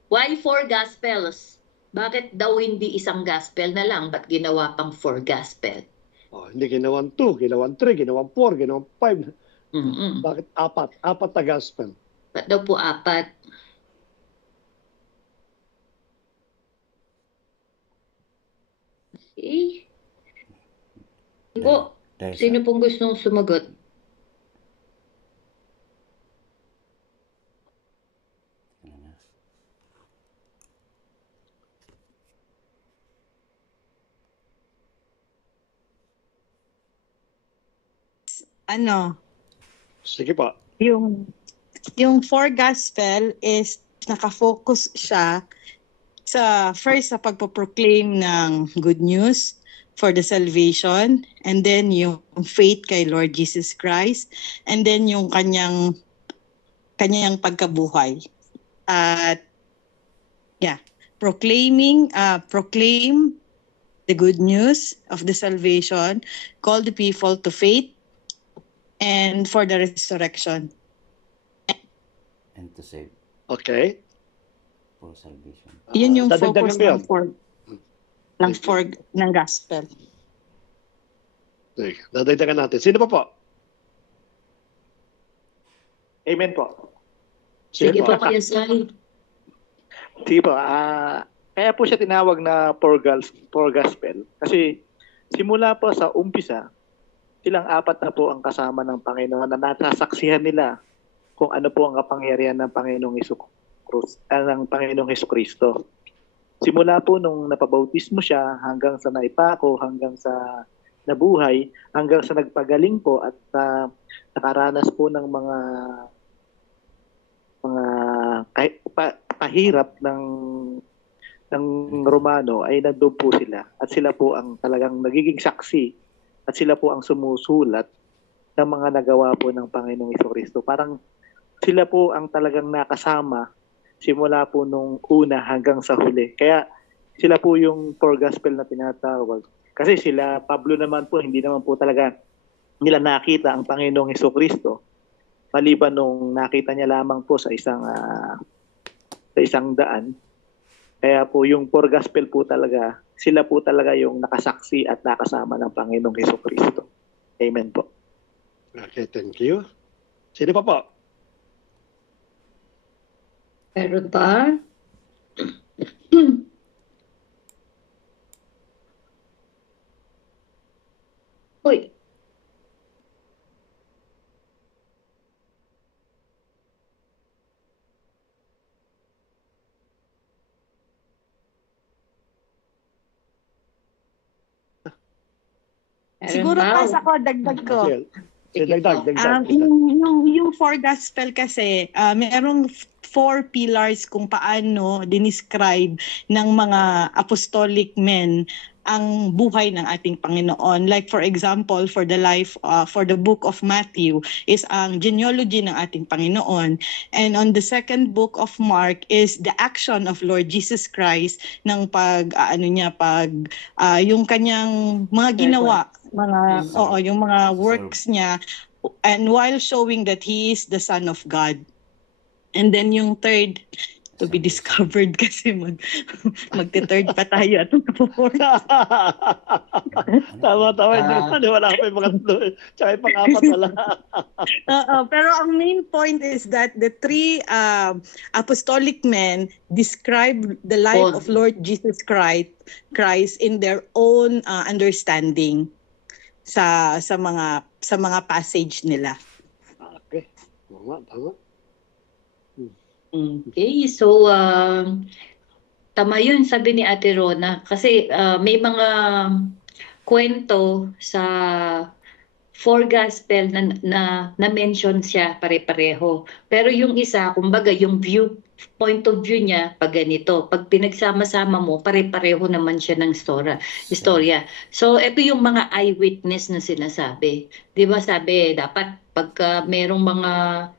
Why 4 gospels? Bakit daw hindi isang gospel na lang? Ba't ginawa pang 4 gospel? Hindi ginawan 2, ginawan 3, ginawan 4, ginawan 5. Mm-mm. Bakit 4? 4 na gospel. Ba't daw po 4? Eh? Po, Dahil sa sino pong gustong sumagot? ano na. Ano, Sige pa. yung 4 gospel is nakafocus siya sa first sa pagpo-proclaim ng good news for the salvation, and then yung faith kay Lord Jesus Christ, and then yung kanyang pagkabuhay. At proclaim the good news of the salvation, call the people to faith and for the resurrection. And to save Okay. for salvation. Yun yung Dadagdagan focus ko yun. ng gospel. Sige, dadagdagan natin. Sino pa po? Amen po. Sige po, pa. Kuya Sai. Sige po. Kaya po siya tinawag na poor gospel. Kasi simula po sa umpisa, silang 4 na po ang kasama ng Panginoon na nasasaksihan nila kung ano po ang kapangyarihan ng Panginoong Hesukristo. Simula po nung napabautismo siya hanggang sa naipako, hanggang sa nabuhay, hanggang sa nagpagaling po at nakaranas po ng mga pahirap ng Romano, ay nandoon po sila. At sila po ang talagang nagiging saksi at sila po ang sumusulat ng mga nagawa po ng Panginoong Hesukristo. Parang sila po ang talagang nakasama simula po nung una hanggang sa huli. Kaya sila po yung poor gospel na tinatawag. Kasi sila, Pablo naman po, hindi naman po talaga nila nakita ang Panginoong Hesukristo. Maliban nung nakita niya lamang po sa isang daan. Kaya po yung poor gospel po talaga, sila po talaga yung nakasaksi at nakasama ng Panginoong Hesukristo. Amen po. Okay, thank you. Sino pa po? Pero pa? Uy. Siguro pas ako, dagdag ko. Sige, Sige dagdag. Yung 4 gospel kasi, merong 4 pillars kung paano dinescribe ng mga apostolic men ang buhay ng ating Panginoon. Like for example, for the book of Matthew is ang genealogy ng ating Panginoon. And on the second book of Mark is the action of Lord Jesus Christ ng yung kanyang mga ginawa, yung mga works niya, and while showing that he is the Son of God. And then yung third, to be discovered kasi magte-third pa tayo at mag-fourth. Tama. Wala pa yung mga tsaka yung pang-4 wala. Pero ang main point is that the 3 apostolic men describe the life of Lord Jesus Christ in their own understanding sa mga passage nila. Okay. Tama. Okay, so tama yun sabi ni Ate Rona kasi may mga kwento sa four gospel na mention siya pare-pareho. Pero yung isa, kumbaga yung point of view niya pag ganito. Pag pinagsama-sama mo, pare-pareho naman siya ng istorya. So ito yung mga eyewitness na sinasabi. 'Di ba sabi, dapat pagka merong mga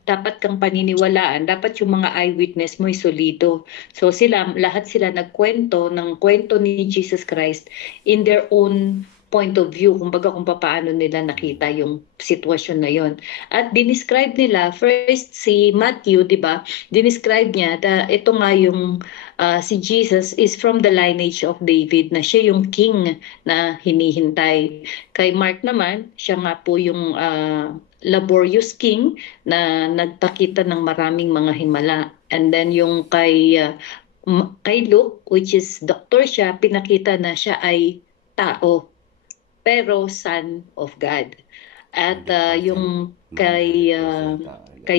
dapat kang paniniwalaan, dapat yung mga eyewitness mo ay solido. So lahat sila nagkwento ng kwento ni Jesus Christ in their own point of view, kumbaga kung paano nila nakita yung sitwasyon na yon. At dinescribe nila, first si Matthew, di ba, dinescribe niya na ito nga yung si Jesus is from the lineage of David, na siya yung king na hinihintay. Kay Mark naman, siya nga po yung laborious king na nagpakita ng maraming mga himala. And then yung kay Luke, which is doctor siya, pinakita na siya ay tao pero son of God. At yung kay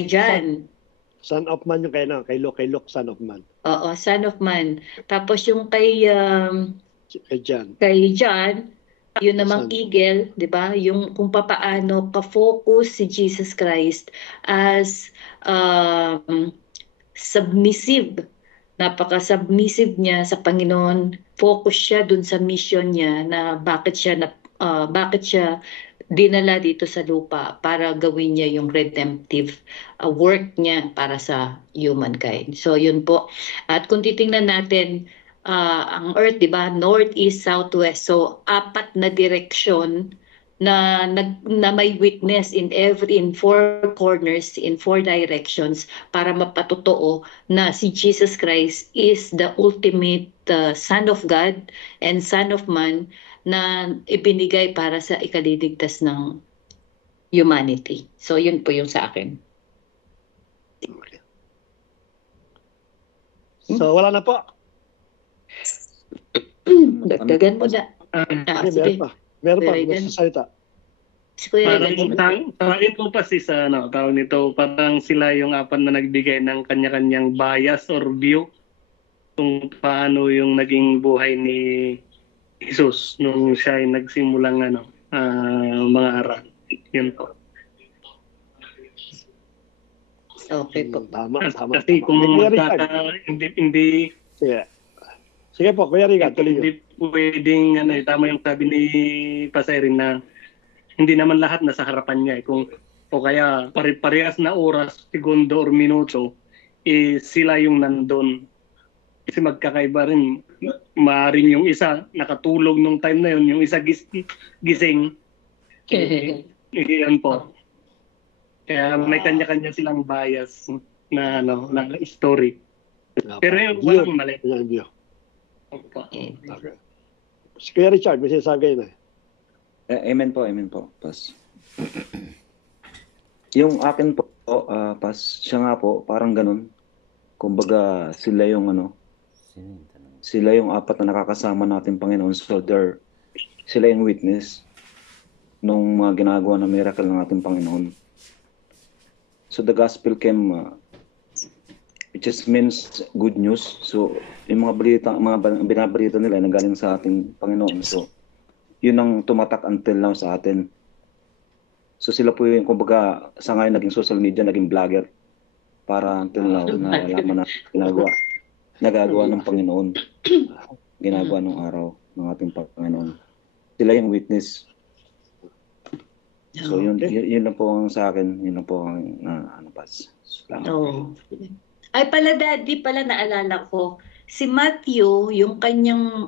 John, Son of Man yung kay Luke, Son of Man. oo, son of man. Tapos yung kay John. yun namang Son. eagle, 'di ba? Yung kung papaano ka-focus si Jesus Christ as submissive. Napaka-submissive niya sa Panginoon. Focus siya dun sa mission niya na bakit siya dinala dito sa lupa para gawin niya yung redemptive work niya para sa humankind. So yun po. At kung titingnan natin ang earth, 'di ba? North, east, south, west. So apat na direksyon na may witness in four corners, in four directions para mapatotoo na si Jesus Christ is the ultimate Son of God and Son of Man na ibinigay para sa ikaliligtas ng humanity. So yun po yung sa akin. So wala na po. Dagdagan mo na. Sige. Meron pa. Very good. Gusto salita. Parang akin po pa sa tawag nito, parang sila yung apat na nagbigay ng kanya-kanyang bias or view kung paano yung naging buhay ni Jesus nung siya ay nagsimulang mga aral. Yun po. Okay po. Tama. Kasi kung hindi Sige po, Kuya Riga, tuloy yun. hindi pwedeng tama yung sabi ni Paserin na hindi naman lahat nasa harapan niya o kaya pare-parehas na oras, segundo or minuto sila yung nandun. Kasi magkakaiba rin. Maaring yung isa nakatulog nung time na yun, yung isa gising. Yan po. Kaya may kanya-kanya silang bias na story. Pero yung walang mali. Yan, view. Okay. Okay. Si Kuya Richard, may sinasabi na. Amen po. Pas. Yung akin po, pas, siya nga po, parang ganun. Kumbaga, sila yung apat na nakakasama natin, Panginoon. So, sila yung witness nung mga ginagawa na miracle ng ating Panginoon. So, the gospel came, it just means good news. So, yung mga binabalita nila na galing sa ating Panginoon. So, yun ang tumatak until now sa atin. So, sila po yung, kumbaga, sa ngayon naging social media, naging vlogger. Para until now, nalaman na nagagawa ng Panginoon. Ginagawa ng araw ng ating Panginoon. Sila yung witness. So, yun lang po ang sa akin. Yun lang po ang pas. Oh. Ay pala daddy, pala naalala ko. Si Matthew, yung kanyang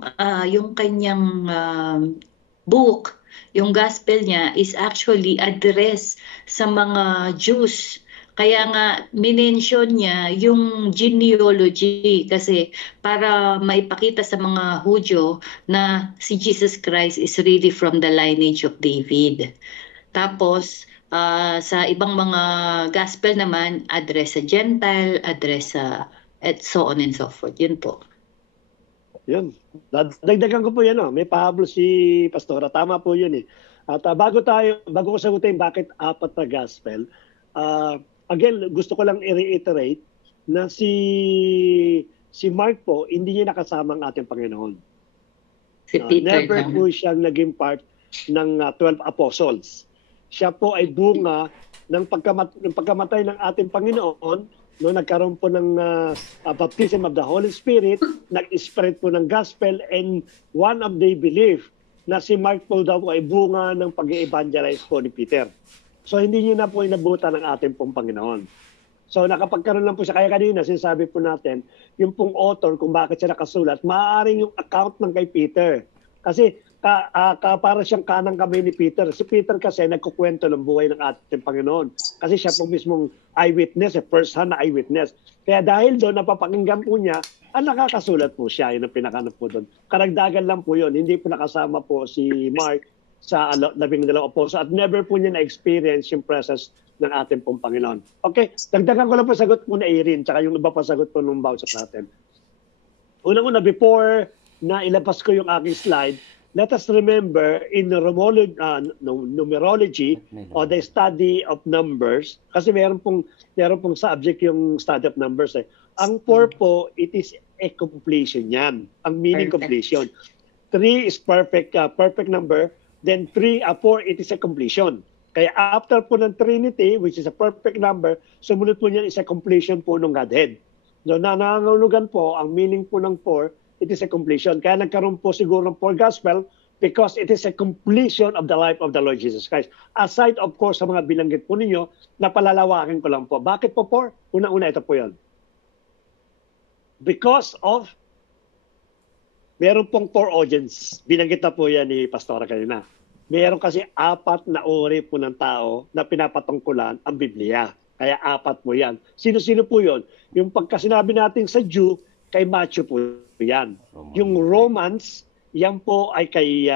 book, yung gospel niya is actually address sa mga Jews. Kaya nga minention niya yung genealogy kasi para maipakita sa mga Hudyo na si Jesus Christ is really from the lineage of David. Tapos sa ibang mga gospel naman, address sa Gentile, address sa at so on and so forth. Yun po. Yun. Dagdagan ko po yan. May pahabol si Pastora. Tama po yun eh. At bago ko sagutin bakit apat na gospel, again, gusto ko lang i-reiterate na si Mark po, hindi niya nakasama ang ating Panginoon. Si Peter Never lang. po siyang naging part ng 12 apostles. Siya po ay bunga ng pagkamatay ng ating Panginoon, no, nagkaroon po ng baptism of the Holy Spirit, nag-spread po ng gospel, and one of they believe na si Mark po daw ay bunga ng pag-evangelize po ni Peter. So hindi niyo na po inabutan ng ating pong Panginoon. So nakapagkaroon lang po siya. Kaya kanina sinasabi po natin, yung pong author kung bakit siya nakasulat, maaaring yung account ng kay Peter. Kasi para siyang kanang kamay ni Peter. Si Peter kasi nagkukwento ng buhay ng ating Panginoon. Kasi siya po mismong eyewitness, first hand na eyewitness. Kaya dahil doon, napapakinggan po niya, nakakasulat po siya. Yun ang pinakanap po doon. Karagdagan lang po yun. Hindi po nakasama po si Mark sa 12 apostles at never po niya na-experience yung presence ng ating pong Panginoon. Okay, dagdagan ko lang po sagot po na Erin, tsaka yung iba pa sagot po nung bawat sa natin. Unang-una, before na ilabas ko yung aking slide, let us remember in numerology or the study of numbers, kasi meron pong subject yung study of numbers. Ang 4 po, it is a completion yan. Ang meaning Perfect. completion. 3 is perfect number. Then 4, it is a completion. Kaya after po ng Trinity, which is a perfect number, sumunod po niyan is a completion po ng Godhead. So nangangulugan po, ang meaning po ng 4, it is a completion. Kaya nagkaroon po siguro ng 4 gospel because it is a completion of the life of the Lord Jesus Christ. Aside of course sa mga binanggit po ninyo, napalalawakin ko lang po. Bakit po 4? Una-una ito po yun. Because of meron pong 4 audience. Binanggit na po yan ni Pastora kanina. Meron kasi 4 na uri po ng tao na pinapatungkulan ang Biblia. Kaya 4 po yan. Sino-sino po yun? Yung pagkasinabi natin sa Jew, kay Matthew po yan. Yung Romans, yan po ay kay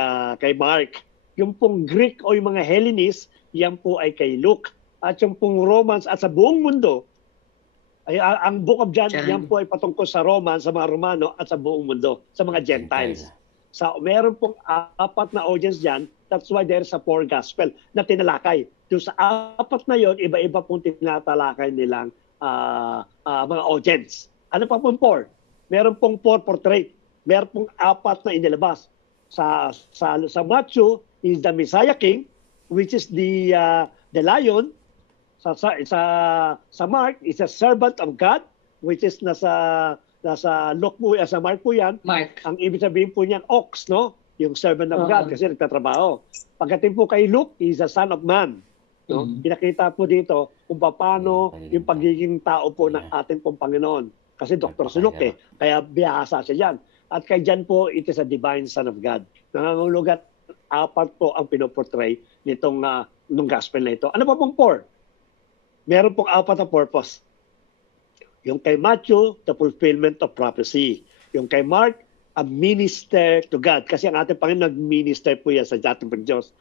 Mark. Yung pong Greek o yung mga Hellenist, yan po ay kay Luke. At yung pong Romans at sa buong mundo, ay ang Book of John, yan po ay patungkol sa Romans, sa mga Romano at sa buong mundo, sa mga Gentiles. So meron pong 4 na audience dyan. That's why there's a 4 gospel na tinalakay. Doon sa 4 na yon, iba-iba pong tinatalakay nilang mga audience. Ano pa pong 4? Meron pong 4 portrait. Meron pong 4 na inilabas. Sa Matthew is the Messiah King, which is the lion. Sa Mark is a servant of God, which is nasa Luke po, sa Mark po yan. Mark. Ang ibig sabihin po niyan, ox, no? Yung servant of God kasi nagtatrabaho. Pagdating po kay Luke, he's a son of man. No? Pinakita po dito kung paano yung pagiging tao po ng ating pong Panginoon. Kasi doktor si Luke kaya biyasa siya dyan. At kay John po, it is a divine son of God. Nangangulugat, 4 po ang pinoportray nitong nung gospel na ito. Ano pa pong 4? Meron pong 4 na purpose. Yung kay Matthew, the fulfillment of prophecy. Yung kay Mark, a minister to God. Kasi ang ating Panginoon, nag-minister po yan sa dating pang Diyos.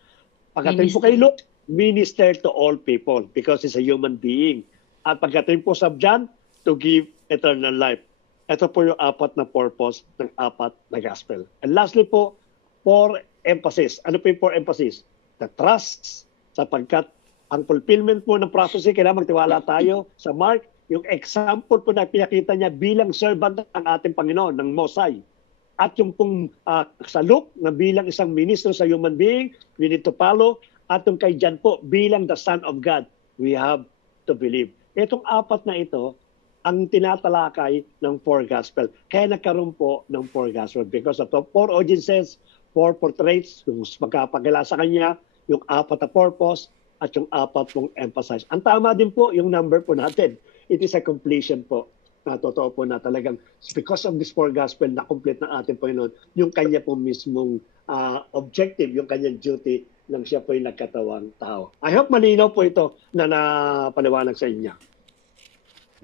Pagdating po kay Luke, minister to all people because he's a human being. At pagdating po sa John, to give eternal life. Ito po yung 4 na purpose ng 4 na gospel. And lastly po, 4 emphasis. Ano po yung 4 emphasis? The trust, sapagkat ang fulfillment po ng prophecy, kailangan magtiwala tayo sa Mark, yung example po na pinakita niya bilang servant ng ating Panginoon, ng Mosai. At yung pong sa Luke, na bilang isang ministro sa human being, we need to follow. At yung kay John po, bilang the Son of God, we have to believe. Itong 4 na ito, ang tinatalakay ng 4 gospel. Kaya nagkaroon po ng 4 gospel because of the 4 audiences, 4 portraits, yung magkapagala sa kanya, yung 4 na purpose, at yung 4 pong emphasize. Ang tama din po yung number po natin. It is a completion po. Na totoo po na talagang because of this 4 gospel na complete ng ating Panginoon, yung kanya po mismong objective, yung kanyang duty nang siya po yung nagkatawang tao. I hope malinaw po ito na napaliwanag sa inyo.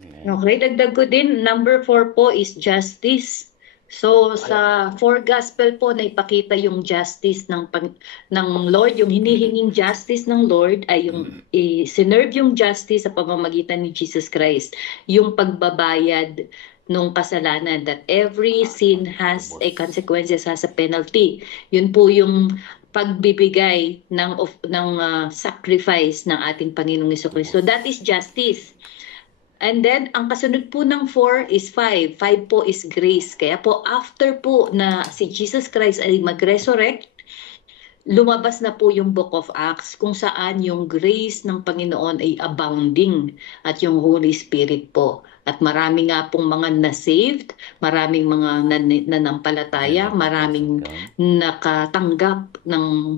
Okay, dagdag ko din, number 4 po is justice. So sa 4 gospel po na ipakita yung justice ng Lord, yung hinihinging justice ng Lord ay yung sinerve yung justice sa pamamagitan ni Jesus Christ, yung pagbabayad ng kasalanan, that every sin has a consequences, has a penalty. Yun po yung pagbibigay ng sacrifice ng ating Panginoong Jesucristo. That is justice. And then, ang kasunod po ng 4 is 5. 5 po is grace. Kaya po, after po na si Jesus Christ ay mag-resurrect, lumabas na po yung Book of Acts kung saan yung grace ng Panginoon ay abounding at yung Holy Spirit po. At marami nga pong mga na-saved, maraming mga nanampalataya, maraming nakatanggap ng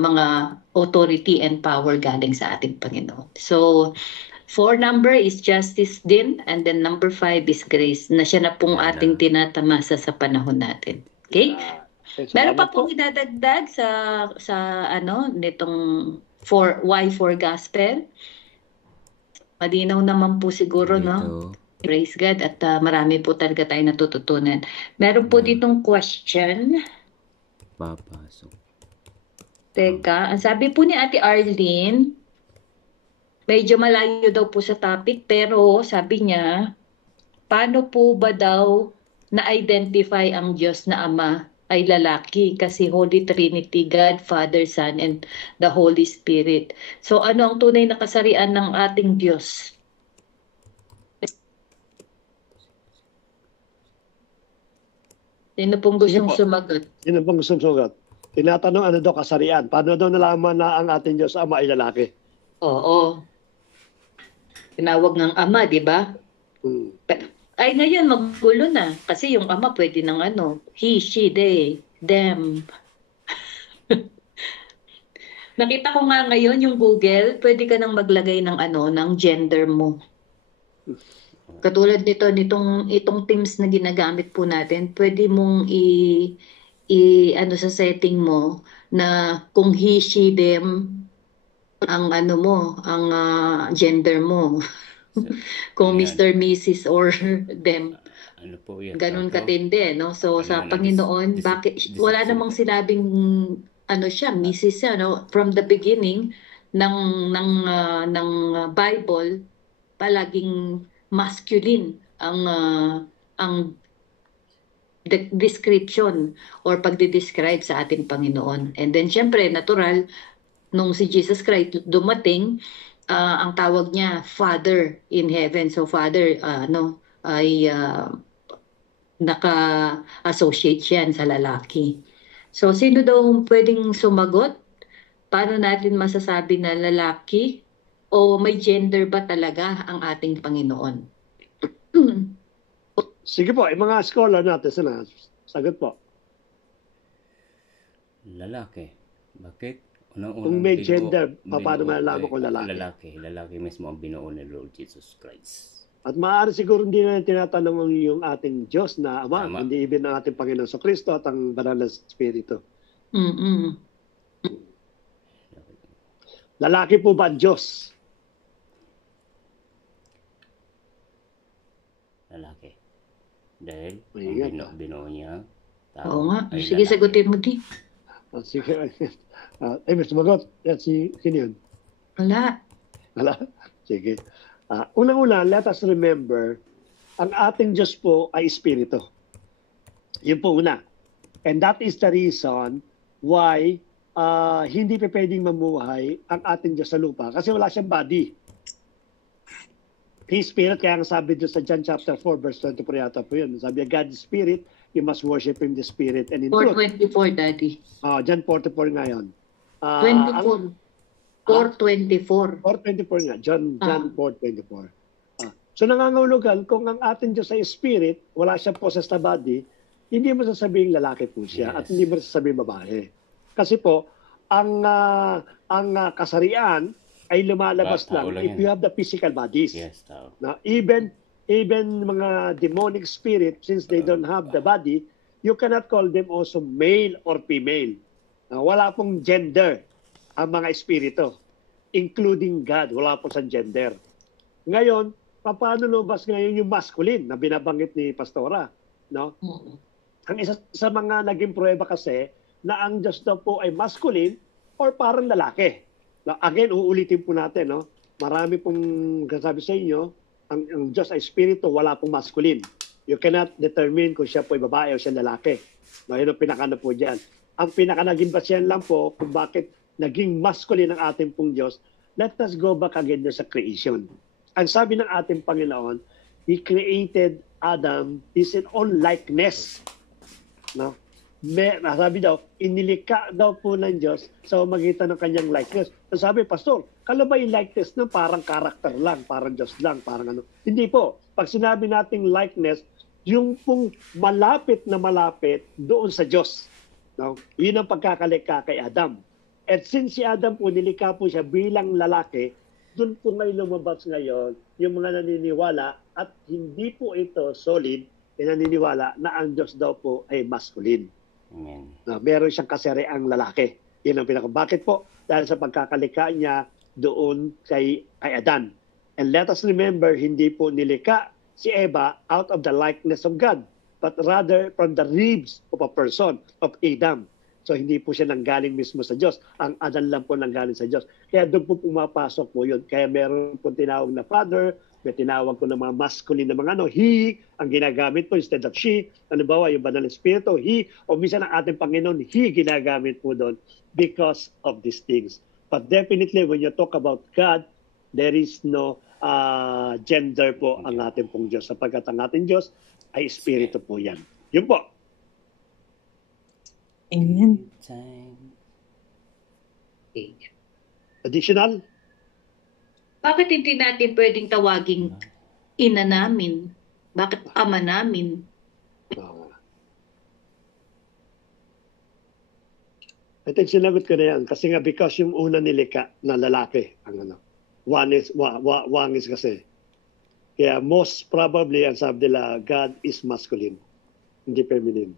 mga authority and power galing sa ating Panginoon. So, 4 number is justice din, and then number 5 is grace, na siya na pong ating tinatamasa sa panahon natin. Okay? Meron pa pong idadagdag sa nitong Y4 Gospel. Malinaw naman po siguro, no? Praise God, at marami po talaga tayo natututunan. Meron po ditong question. Papasok. Teka, ang sabi po ni Ate Arlene, medyo malayo daw po sa topic, pero sabi niya, paano po ba daw na-identify ang Diyos na Ama ay lalaki? Kasi Holy Trinity, God, Father, Son, and the Holy Spirit. So ano ang tunay na kasarian ng ating Diyos? Sino pong gustong sumagot? Sino pong gustong sumagot? Tinatanong ano daw kasarian. Paano daw nalaman na ang ating Diyos Ama ay lalaki? Oo. Tinawag ng Ama, di ba? Ay ngayon, maggulo na. Kasi yung Ama pwede ng he, she, they, them. Nakita ko nga ngayon yung Google, pwede ka nang maglagay ng ng gender mo. Katulad itong Teams na ginagamit po natin, pwede mong sa setting mo na kung he, she, them ang ang gender mo. Kung Mr., Mrs. or them. Ano po yan? Ganun katindi, no? So sa Panginoon, bakit wala namang sinabing siya, Mrs. siya, no? From the beginning ng Bible, palaging masculine ang description or pagde-describe sa ating Panginoon. And then syempre, natural, nung si Jesus Christ dumating, ang tawag niya Father in heaven. So Father ay naka-associate yan sa lalaki. So sino daw pwedeng sumagot? Paano natin masasabi na lalaki o may gender ba talaga ang ating Panginoon? Sige po, yung mga scholar natin, sagot po. Lalaki. Bakit? Kung may gender, paano malalaman kung lalaki? Lalaki mismo ang binuo ni Lord Jesus Christ. At maaari siguro hindi na tinatanong yung ating Diyos na Ama, hindi ibig ng ating Panginoon sa Kristo at ang Banal na Espiritu. Lalaki po ba ang Diyos? Lalaki. Dahil binuo niya. Oo nga. Sige, sagutin mo din. Sige. May sumagot. Yan, sino yun? Wala. Sige. Unang-una, let us remember, ang ating Diyos po ay Espiritu. Yun po una. And that is the reason why hindi pa pwedeng mamuhay ang ating Diyos sa lupa. Kasi wala siyang body. His Spirit, kaya ang sabi doon sa John chapter 4, verse 24 yata po yun. Sabi, God is Spirit, you must worship Him the Spirit and in truth. 4:24, Daddy. John 44 ngayon. 24. 4:24. 4:24 nga. John 4:24. So nangangahulugan, kung ang ating Diyos ay Spirit, wala siya possessed na body, hindi mo sasabing lalaki po siya at hindi mo sasabing babae. Kasi po, ang kasarian ay lumalabas lang if you have the physical bodies. Yes, tao. Now, even mga demonic spirit, since they don't have the body, you cannot call them also male or female. Wala pong gender ang mga espiritu, including God. Wala po sa gender. Ngayon, paano lumabas ngayon yung masculine na binabanggit ni Pastora? No? Ang isa sa mga naging pruweba kasi na ang Diyos daw po ay masculine or parang lalaki. Now, again, uulitin po natin, no? Marami pong kasabi sa inyo, ang Diyos ay espiritu, wala pong masculine. You cannot determine kung siya po ay babae o siya lalaki. No, yun ang pinakano po dyan. Ang naging basihan lang po kung bakit naging masculine ang ating pong Diyos, let us go back again sa creation. ang sabi ng ating Panginoon, He created Adam is in own likeness. No? Sabi daw, inilika daw po ng Diyos sa magitan ng kanyang likeness. So sabi, Pastor, kala ba yung likeness na parang karakter lang, parang Diyos lang, parang ano? Hindi po. Pag sinabi nating likeness, yung pong malapit na malapit doon sa Diyos. No? Yun ang pagkakalika kay Adam. At since si Adam po, nilika po siya bilang lalaki, doon po may lumabas ngayon yung mga naniniwala at hindi po ito solid, naniniwala na ang Diyos daw po ay masculine. Amen. Na meron siyang kasariang lalaki. Yun ang bakit po? Dahil sa pagkakalika niya doon kay Adan. And let us remember, hindi po nilika si Eva out of the likeness of God, but rather from the ribs of a person, of Adam. So hindi po siya nanggaling mismo sa Diyos. Ang Adan lang po nanggaling sa Diyos. Kaya doon po pumapasok po yun. Kaya meron po tinawag na father, may tinawag po ng mga masculine na mga he, ang ginagamit po instead of she. Ano ba, yung banal na espiritu, he, o minsan ang ating Panginoon, he ginagamit po doon because of these things. But definitely when you talk about God, there is no gender po ang ating pong Diyos. Sapagkat ang ating Diyos ay espiritu po yan. Yun po. Amen. Additional? Bakit hindi natin pwedeng tawaging ina namin? Bakit ama namin? I think sinagot ko na yan. Kasi nga because yung una nilika na lalaki, ang ano, wangis kasi. Kaya most probably, ang sabi nila, God is masculine, hindi feminine.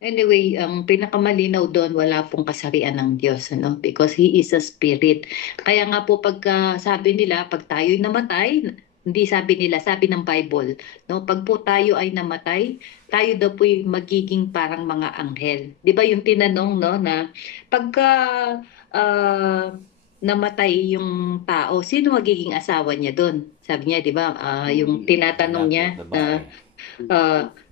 Anyway, ang pinakamalinaw doon, wala pong kasarian ng Diyos, ano? Because He is a spirit. Kaya nga po pagka sabi nila, pag tayo'y namatay, hindi sabi nila, sabi ng Bible, no? Pag po tayo ay namatay, tayo daw po'y magiging parang mga anghel. Di ba yung tinanong, no, na pagka namatay yung tao, sino magiging asawa niya doon? Sabi niya, di ba, yung tinatanong niya na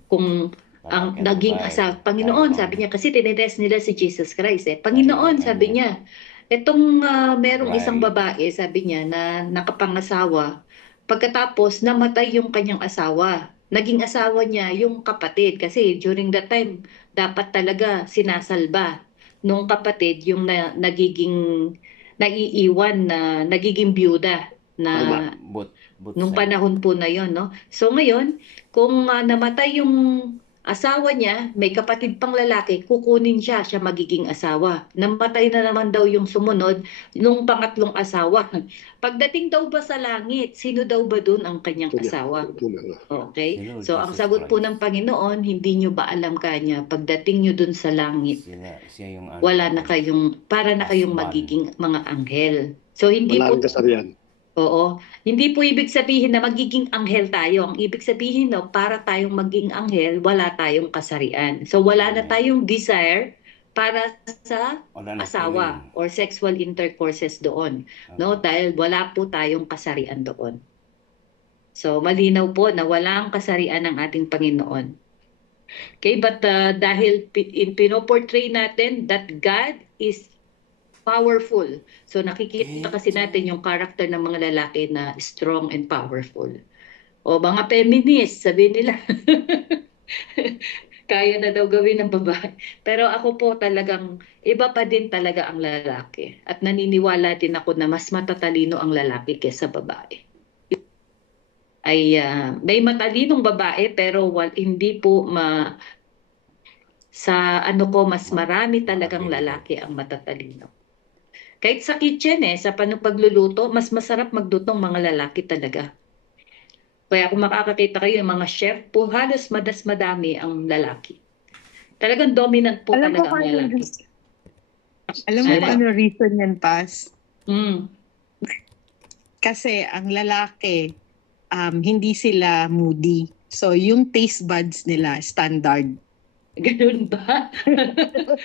kung ang naging asawa, Panginoon, sabi niya, kasi tinitest nila si Jesus Christ. Panginoon, sabi niya, itong merong isang babae, sabi niya, na nakapangasawa, pagkatapos namatay yung kanyang asawa. Naging asawa niya yung kapatid, kasi during that time, dapat talaga sinasalba nung kapatid yung nagiging naiiwan na nagiging byuda na nung panahon po na yon, no? So ngayon, kung namatay yung asawa niya, may kapatid pang lalaki, kukunin siya magiging asawa. Namatay na naman daw yung sumunod nung pangatlong asawa. Pagdating daw ba sa langit, sino daw ba doon ang kanyang asawa? Okay? So ang sagot po ng Panginoon, hindi nyo ba alam kanya, pagdating nyo doon sa langit, wala na kayong, para na kayong magiging mga anghel. So hindi po kasarian. Oo. Hindi po ibig sabihin na magiging anghel tayo. Ang ibig sabihin, no, para tayong maging anghel, wala tayong kasarian. So wala na tayong desire para sa asawa or sexual intercourses doon. No? Dahil wala po tayong kasarian doon. So malinaw po na walang kasarian ng ating Panginoon. Okay, but dahil pinoportray natin that God is powerful. So nakikita kasi natin yung character ng mga lalaki na strong and powerful. O mga feminist, sabi nila. Kaya na daw gawin ng babae. Pero ako po talagang, iba pa din talaga ang lalaki. At naniniwala din ako na mas matatalino ang lalaki kaysa babae. Ay, may matalinong babae pero hindi po sa ano ko, mas marami talagang lalaki ang matatalino. Kahit sa kitchen sa pagluluto, mas masarap magluto ng mga lalaki talaga. Kaya kung makakakita kayo yung mga chef po, halos madami ang lalaki. Talagang dominant po talaga ang lalaki. Alam mo ano reason yan, Pas? Mm. Kasi ang lalaki, hindi sila moody. So yung taste buds nila, standard. Ganun ba?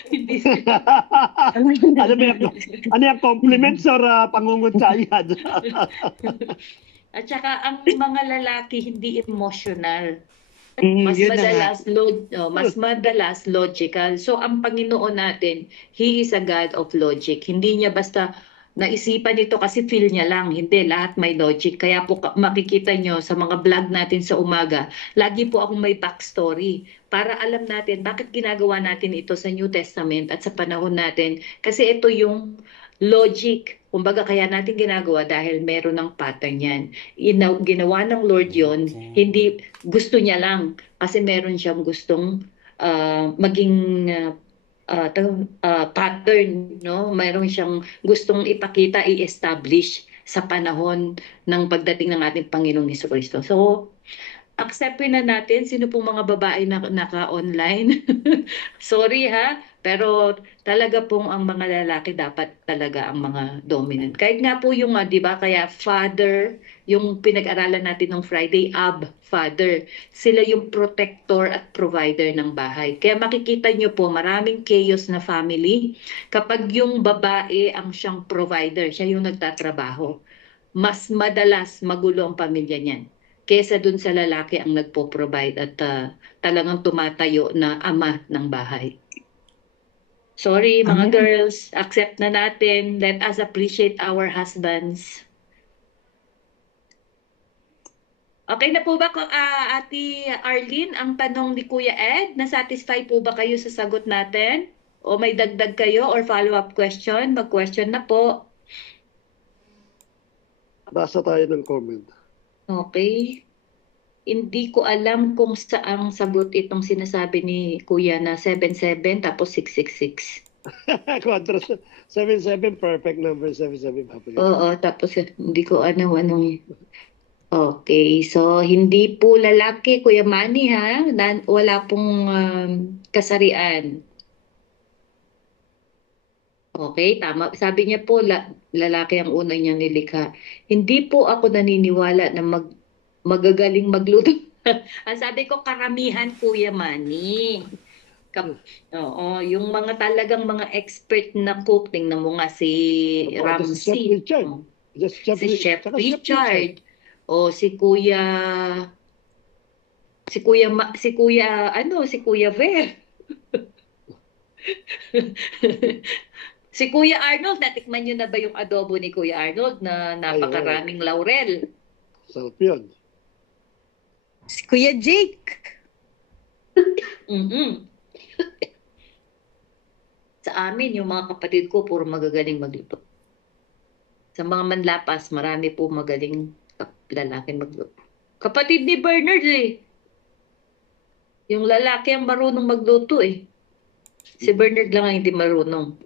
Hindi Ano yung compliments or pangungutsayad? At saka ang mga lalaki hindi emotional. Mas Yun na nga. mas madalas logical. So ang Panginoon natin, He is a God of logic. Hindi niya basta naisipan ito kasi feel niya lang. Hindi, lahat may logic. Kaya po makikita nyo sa mga vlog natin sa umaga, lagi po akong may backstory para alam natin bakit ginagawa natin ito sa New Testament at sa panahon natin. Kasi ito yung logic. Kumbaga kaya natin ginagawa dahil meron ng pattern yan. Ginawa ng Lord yon, hindi gusto niya lang kasi meron siyang gustong maging pattern, no? Meron siyang gustong ipakita, i-establish sa panahon ng pagdating ng ating Panginoong Jesucristo. So, acceptin na natin sino pong mga babae na naka-online. Sorry ha, pero talaga pong ang mga lalaki dapat talaga ang mga dominant. Kahit nga po yung, di ba, kaya father, yung pinag-aralan natin ng Friday, father. Sila yung protector at provider ng bahay. Kaya makikita nyo po, maraming chaos na family. Kapag yung babae ang siyang provider, siya yung nagtatrabaho, mas madalas magulo ang pamilya niyan kesa dun sa lalaki ang nagpo-provide at talagang tumatayo na ama ng bahay. Sorry, mga girls, accept na natin. Let us appreciate our husbands. Okay na po ba, Ate Arlene, ang tanong ni Kuya Ed? Na-satisfy po ba kayo sa sagot natin? O may dagdag kayo or follow-up question? Mag-question na po. Basa tayo ng comment. Okay. Hindi ko alam kung saang sagot itong sinasabi ni Kuya na 77 tapos 666. Quadro 77, perfect number 77. Oo, tapos hindi ko anong. Okay, so hindi po lalaki, Kuya Manny ha? Wala pong kasarian. Okay, tama. Sabi niya po, lalaki ang unang niyang nilikha. Hindi po ako naniniwala na magagaling magluto. Ang sabi ko, karamihan, Kuya Manny. Oo, yung mga talagang mga expert na cook, tingnan mo nga si Ramsey. Si Chef Richard. O si Kuya Ver. Si Kuya Arnold, natikman niyo na ba yung adobo ni Kuya Arnold na napakaraming laurel? Sarap yun. Si Kuya Jake. Sa amin, yung mga kapatid ko, puro magagaling magluto. Sa mga manlapas, marami po magaling lalaki magluto. Kapatid ni Bernard eh. Yung lalaki ang marunong magluto eh. Si Bernard lang ang hindi marunong.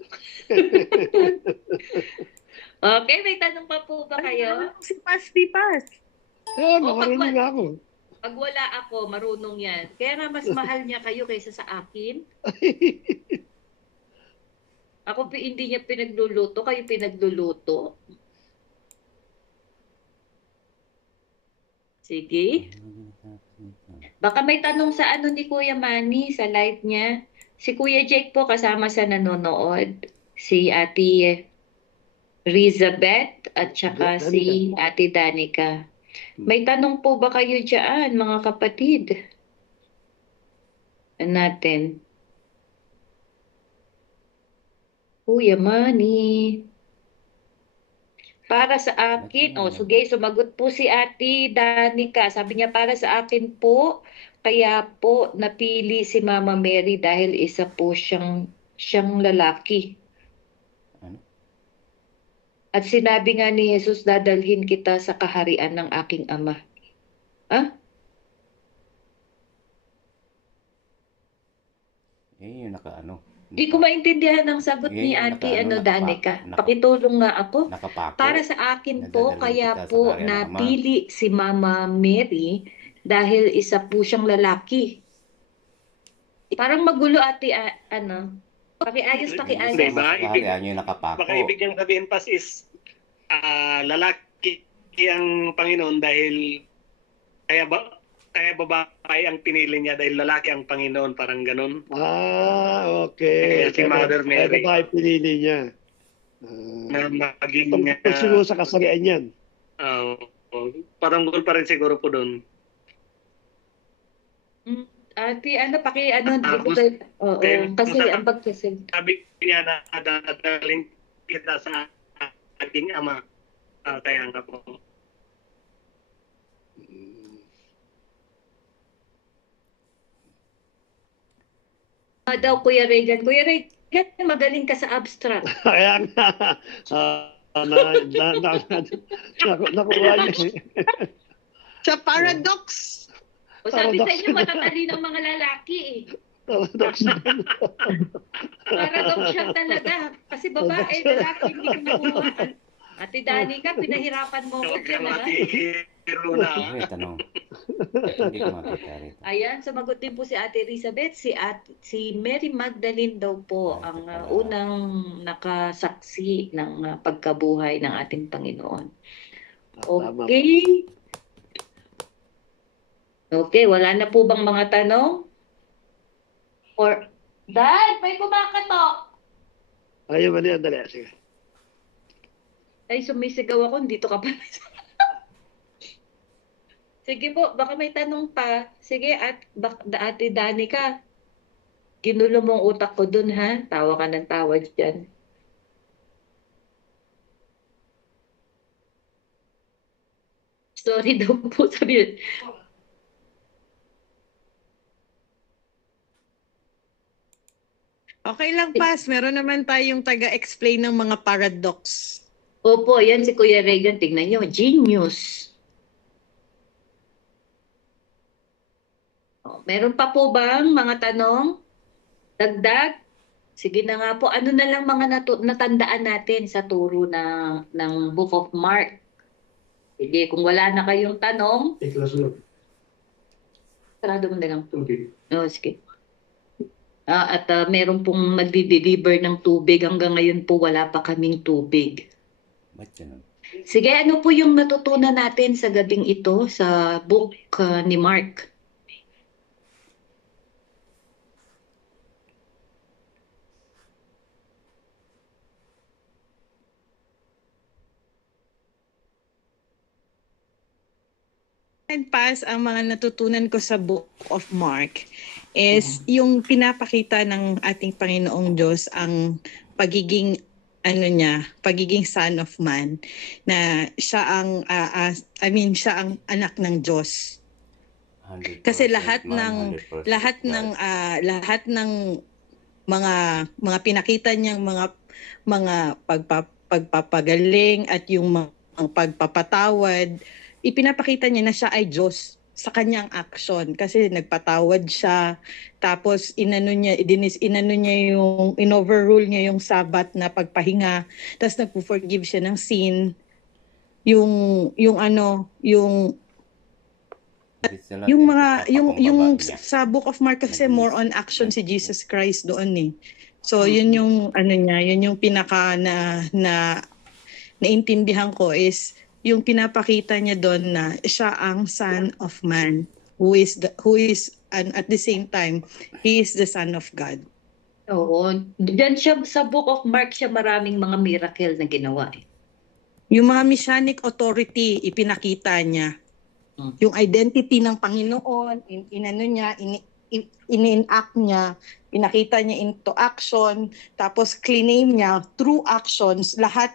Okay, may tanong pa po ba kayo? Si Pas. Marunong na ako. Pag wala ako, marunong yan. Kaya nga mas mahal niya kayo kaysa sa akin. Ako hindi niya pinagluluto, kayo pinagluluto. Sige. Baka may tanong sa ano ni Kuya Manny sa live niya. Si Kuya Jake po kasama sa nanonood. Si Ate Rizabeth at saka si Ate Danica. May tanong po ba kayo dyan, mga kapatid? Natin. Kuya Manny. Para sa akin, sige, sumagot po si Ate Danica. Sabi niya, para sa akin po, kaya po napili si Mama Mary dahil isa po siyang lalaki. At sinabi nga ni Jesus, dadalhin kita sa kaharian ng aking ama. Yung nakaano. Di ko maintindihan ang sagot ni Ate Danica. Pakitulong nga ako. Nakapako. Para sa akin po, kaya po napili si Mama Mary dahil isa po siyang lalaki. Parang magulo, Ate, pakiayos. Baka ibig niyang sabihin, Pas, is lalaki ang Panginoon dahil kaya babae ang pinili niya dahil lalaki ang Panginoon, parang ganun. Okay. Kaya si Mother Mary. Kaya babae pinili niya. Na maging... siguro sa kasarian yan. Parang gul pa rin siguro po doon. Ate, ano, Tapos, oo, kasi ang pagkasig. sabi niya na dadaling kita sa aking ama. Kaya nga po. Daw, Kuya Regan. Kuya Regan, magaling ka sa abstract. Kaya nga, nakuha niya. Sa paradox. O sabi sa Paradox inyo, matatali ng mga lalaki eh. Paradox din. Paradox siya talaga. Kasi babae, lalaki, hindi ka makuha. Ate Danica, pinahirapan mo ko dyan, ha? Hero na. Ay, tanong. Hindi ko makita rito. Ayan, sumagot din po si Ate Elizabeth. Si Mary Magdalene daw po ang unang nakasaksi ng pagkabuhay ng ating Panginoon. Okay. Okay, wala na po bang mga tanong? Or, Dad, may kumakatok. Ayun, mali, dali. Sige. Ay, sumisigaw ako, dito ka pa. Sige po, baka may tanong pa. Sige, Ate Danica, ginulo mong utak ko dun, ha? Tawa ka ng tawa dyan. Sorry daw po, sabi. Okay lang, Pas. Meron naman tayong taga-explain ng mga paradox. Opo, yan si Kuya Regan. Tingnan nyo, genius. Meron pa po bang mga tanong? Dagdag? Sige na nga po. Ano na lang mga natandaan natin sa turo ng Book of Mark? Sige, kung wala na kayong tanong, sarado mo na lang. Okay. Oh, sige. At meron pong nagdi-deliver ng tubig. Hanggang ngayon po wala pa kaming tubig. Ba't ganun? Sige, ano po yung natutunan natin sa gabing ito sa book ni Mark? And Pas, ang mga natutunan ko sa Book of Mark is yung pinapakita ng ating Panginoong Diyos ang pagiging pagiging son of man, na siya ang siya ang anak ng Diyos. 100% Kasi lahat man, ng 100% lahat ng mga pinakita niyang mga pagpapagaling at yung mga pagpapatawad, ipinapakita niya na siya ay Diyos sa kanyang action kasi nagpatawad siya, tapos inoverrule niya yung Sabbath na pagpahinga, tapos nagpo-forgive siya ng sin, yung sa Book of Mark kasi more on action si Jesus Christ doon eh. So yun yung yun yung pinaka na naintindihan ko is yung pinapakita niya doon na siya ang Son of Man who is and at the same time he is the Son of God. Oo. Diyan siya sa Book of Mark siya maraming mga miracle na ginawa eh. Yung mga messianic authority ipinakita niya. Yung identity ng Panginoon, in-enact niya, pinakita niya into action, tapos claim niya through actions lahat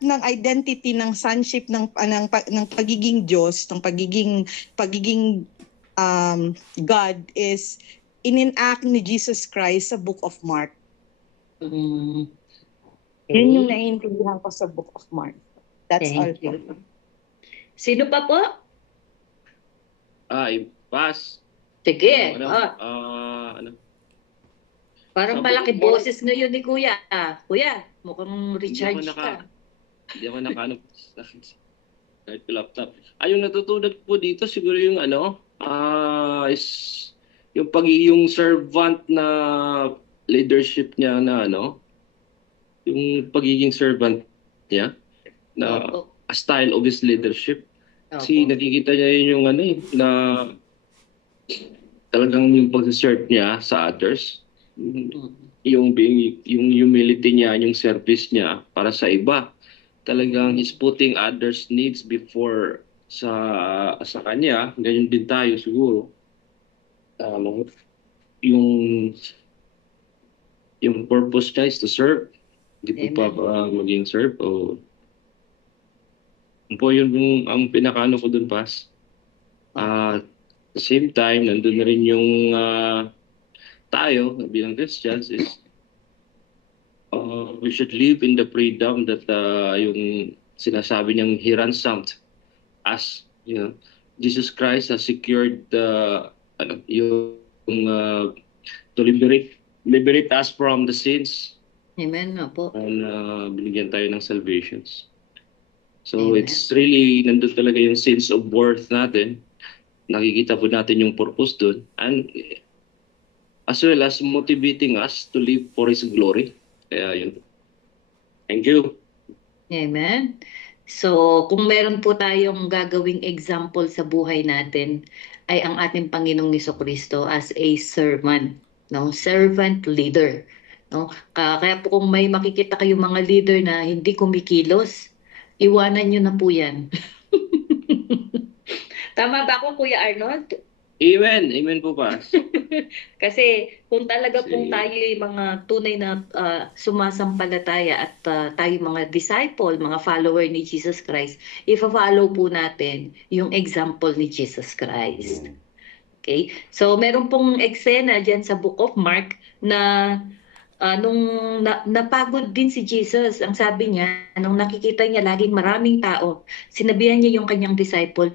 ng identity ng sonship ng pagiging Diyos, ng pagiging God is in-enact ni Jesus Christ sa Book of Mark. Okay. Yun yung naiintindihan ko sa Book of Mark. That's all. Thank you. Sino pa po? Pass. Sige. Ano? Parang Sa malaki Book of Mark- boses ngayon ni Kuya. Kuya, mukhang recharge ka. Hindi ako kahit laptop. Yung natutunan po dito siguro yung is yung pagiging servant na leadership niya na yung pagiging servant niya na Opo. a style of his leadership. Opo. Kasi nakikita niya yun yung na talagang yung pag-serve niya sa others. Yung humility niya, yung service niya para sa iba. Talagang he's putting others' needs before sa kanya. Ganyan din tayo siguro. um, yung yung purpose niya is to serve. Hindi po pa maging serve o po yun ang pinakaano ko dun, Pas. At the same time, nandun na rin yung tayo bilang Christians is we should live in the freedom that yung sinasabi niyang he ransomed us, you know, Jesus Christ has secured yung to liberate us from the sins. Amen na po. And binigyan tayo ng salvations. So Amen. it's really, nandun talaga yung sense of worth natin. Nakikita po natin yung purpose dun. And as well as motivating us to live for His glory. Kaya yun. Thank you. Amen. So, kung meron po tayong gagawing example sa buhay natin, ay ang ating Panginoong Jesucristo as a servant, no? Servant leader, no? Kaya po kung may makikita kayo mga leader na hindi kumikilos, iwanan nyo na po yan. Tama ba ako, Kuya Arnold? Amen. Amen po, Pas. Kasi kung talaga pong tayo ay mga tunay na sumasampalataya at tayo mga disciple, mga follower ni Jesus Christ, ifa-follow po natin yung example ni Jesus Christ. Okay? So meron pong eksena dyan sa Book of Mark na nung napagod din si Jesus. Ang sabi niya, nung nakikita niya laging maraming tao, sinabihan niya yung kanyang disciple,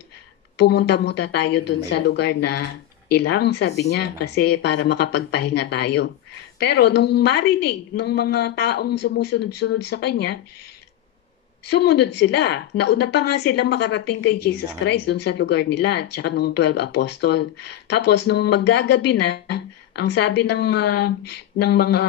pumunta muna tayo dun sa lugar na ilang, sabi niya, kasi para makapagpahinga tayo. Pero nung marinig ng mga taong sumusunod-sunod sa kanya, sumunod sila. Nauna pa nga sila makarating kay Jesus Christ dun sa lugar nila, tsaka nung 12 apostol. Tapos nung maggagabi na, ang sabi ng mga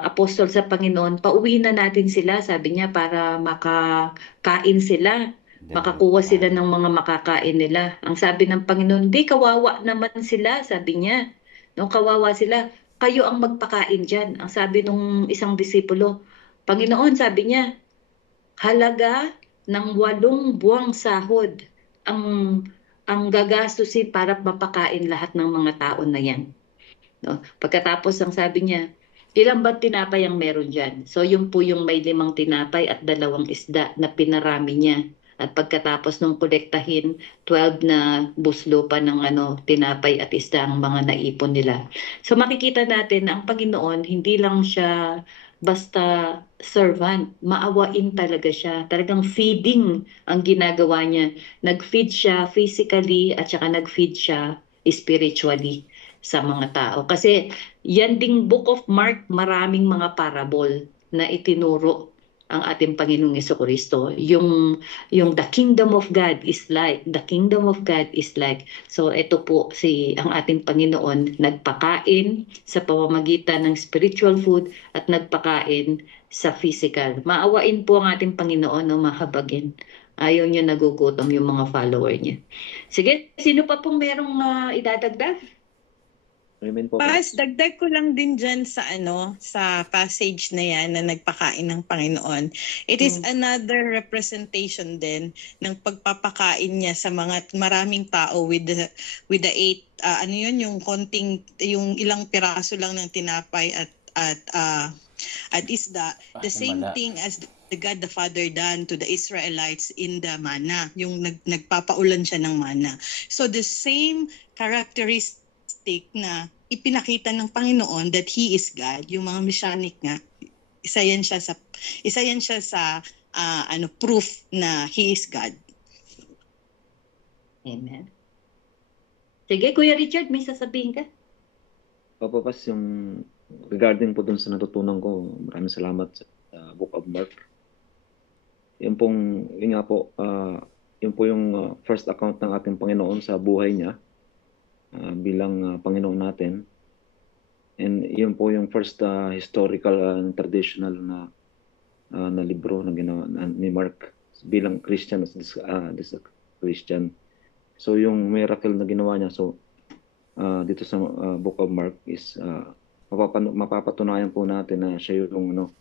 apostol sa Panginoon, pauwi na natin sila, sabi niya, para makakain sila. Makakuha sila ng mga makakain nila. Ang sabi ng Panginoon, di, kawawa naman sila, sabi niya. No, kawawa sila, kayo ang magpakain dyan. Ang sabi ng isang disipulo, Panginoon, sabi niya, halaga ng 8 buwang sahod ang gagastusin para mapakain lahat ng mga tao na yan. No? Pagkatapos ang sabi niya, ilang ba tinapay ang meron dyan? So yung po yung may 5 tinapay at 2 isda na pinarami niya. At pagkatapos nung kolektahin, 12 na buslo pa ng tinapay at isda ang mga naipon nila. So makikita natin na ang Panginoon, hindi lang siya basta servant, maawain talaga siya. Talagang feeding ang ginagawa niya. Nag-feed siya physically at saka nag-feed siya spiritually sa mga tao. Kasi yan ding Book of Mark, maraming mga parable na itinuro ang ating Panginoong Jesucristo. Yung the kingdom of God is like, the kingdom of God is like. So ito po ang ating Panginoon nagpakain sa pamamagitan ng spiritual food at nagpakain sa physical. Maawain po ang ating Panginoon na mahabagin. Ayaw niya nagugutom yung mga follower niya. Sige, sino pa pong merong idadagdag? Amen po. Pas, dagdag ko lang din dyan sa sa passage na yan na nagpakain ng Panginoon. It is another representation din ng pagpapakain niya sa maraming tao with the 8 yung ilang piraso lang ng tinapay at isda. The same thing as the God the Father done to the Israelites in the manna, yung nagpapaulan siya ng manna. So the same characteristic na ipinakita ng Panginoon that He is God, yung mga Messianic nga, isa yan siya sa proof na He is God. Amen. Sige, Kuya Richard, may sasabihin ka? Opo, Pas, yung regarding po dun sa natutunan ko, maraming salamat sa Book of Mark. Yun nga po, yun po yung first account ng ating Panginoon sa buhay niya. Bilang Panginoon natin. And yun po yung first historical and traditional na libro na ginawa ni Mark bilang Christian as this Christian. So yung miracle na ginawa niya, so dito sa Book of Mark is mapapatunayan po natin na siya yung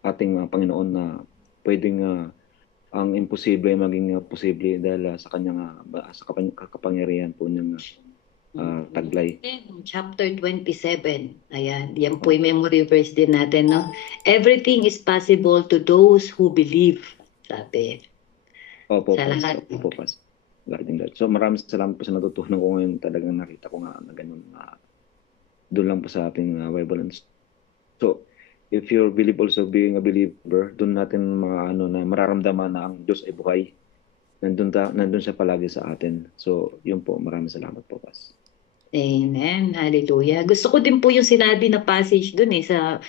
ating Panginoon na pwedeng ang imposible maging posible dahil sa kanyang sa kapangyarihan po niyang taglay. Chapter 27. Ayan, yan po yung memory verse din natin, no? Everything is possible to those who believe. Sabi. Opo, Sa Pas. lahat. Opo, Pas. Regarding that. So maraming salamat po sa natutunan ko ngayon. Talagang nakita ko nga na ganun na doon lang po sa ating Bible. So, if you believe also being a believer, doon natin na mararamdaman na ang Diyos ay buhay. Nandun siya palagi sa atin. So, yun po. Maraming salamat po, Pas. Amen. Hallelujah. Gusto ko din po yung sinabi na passage dun sa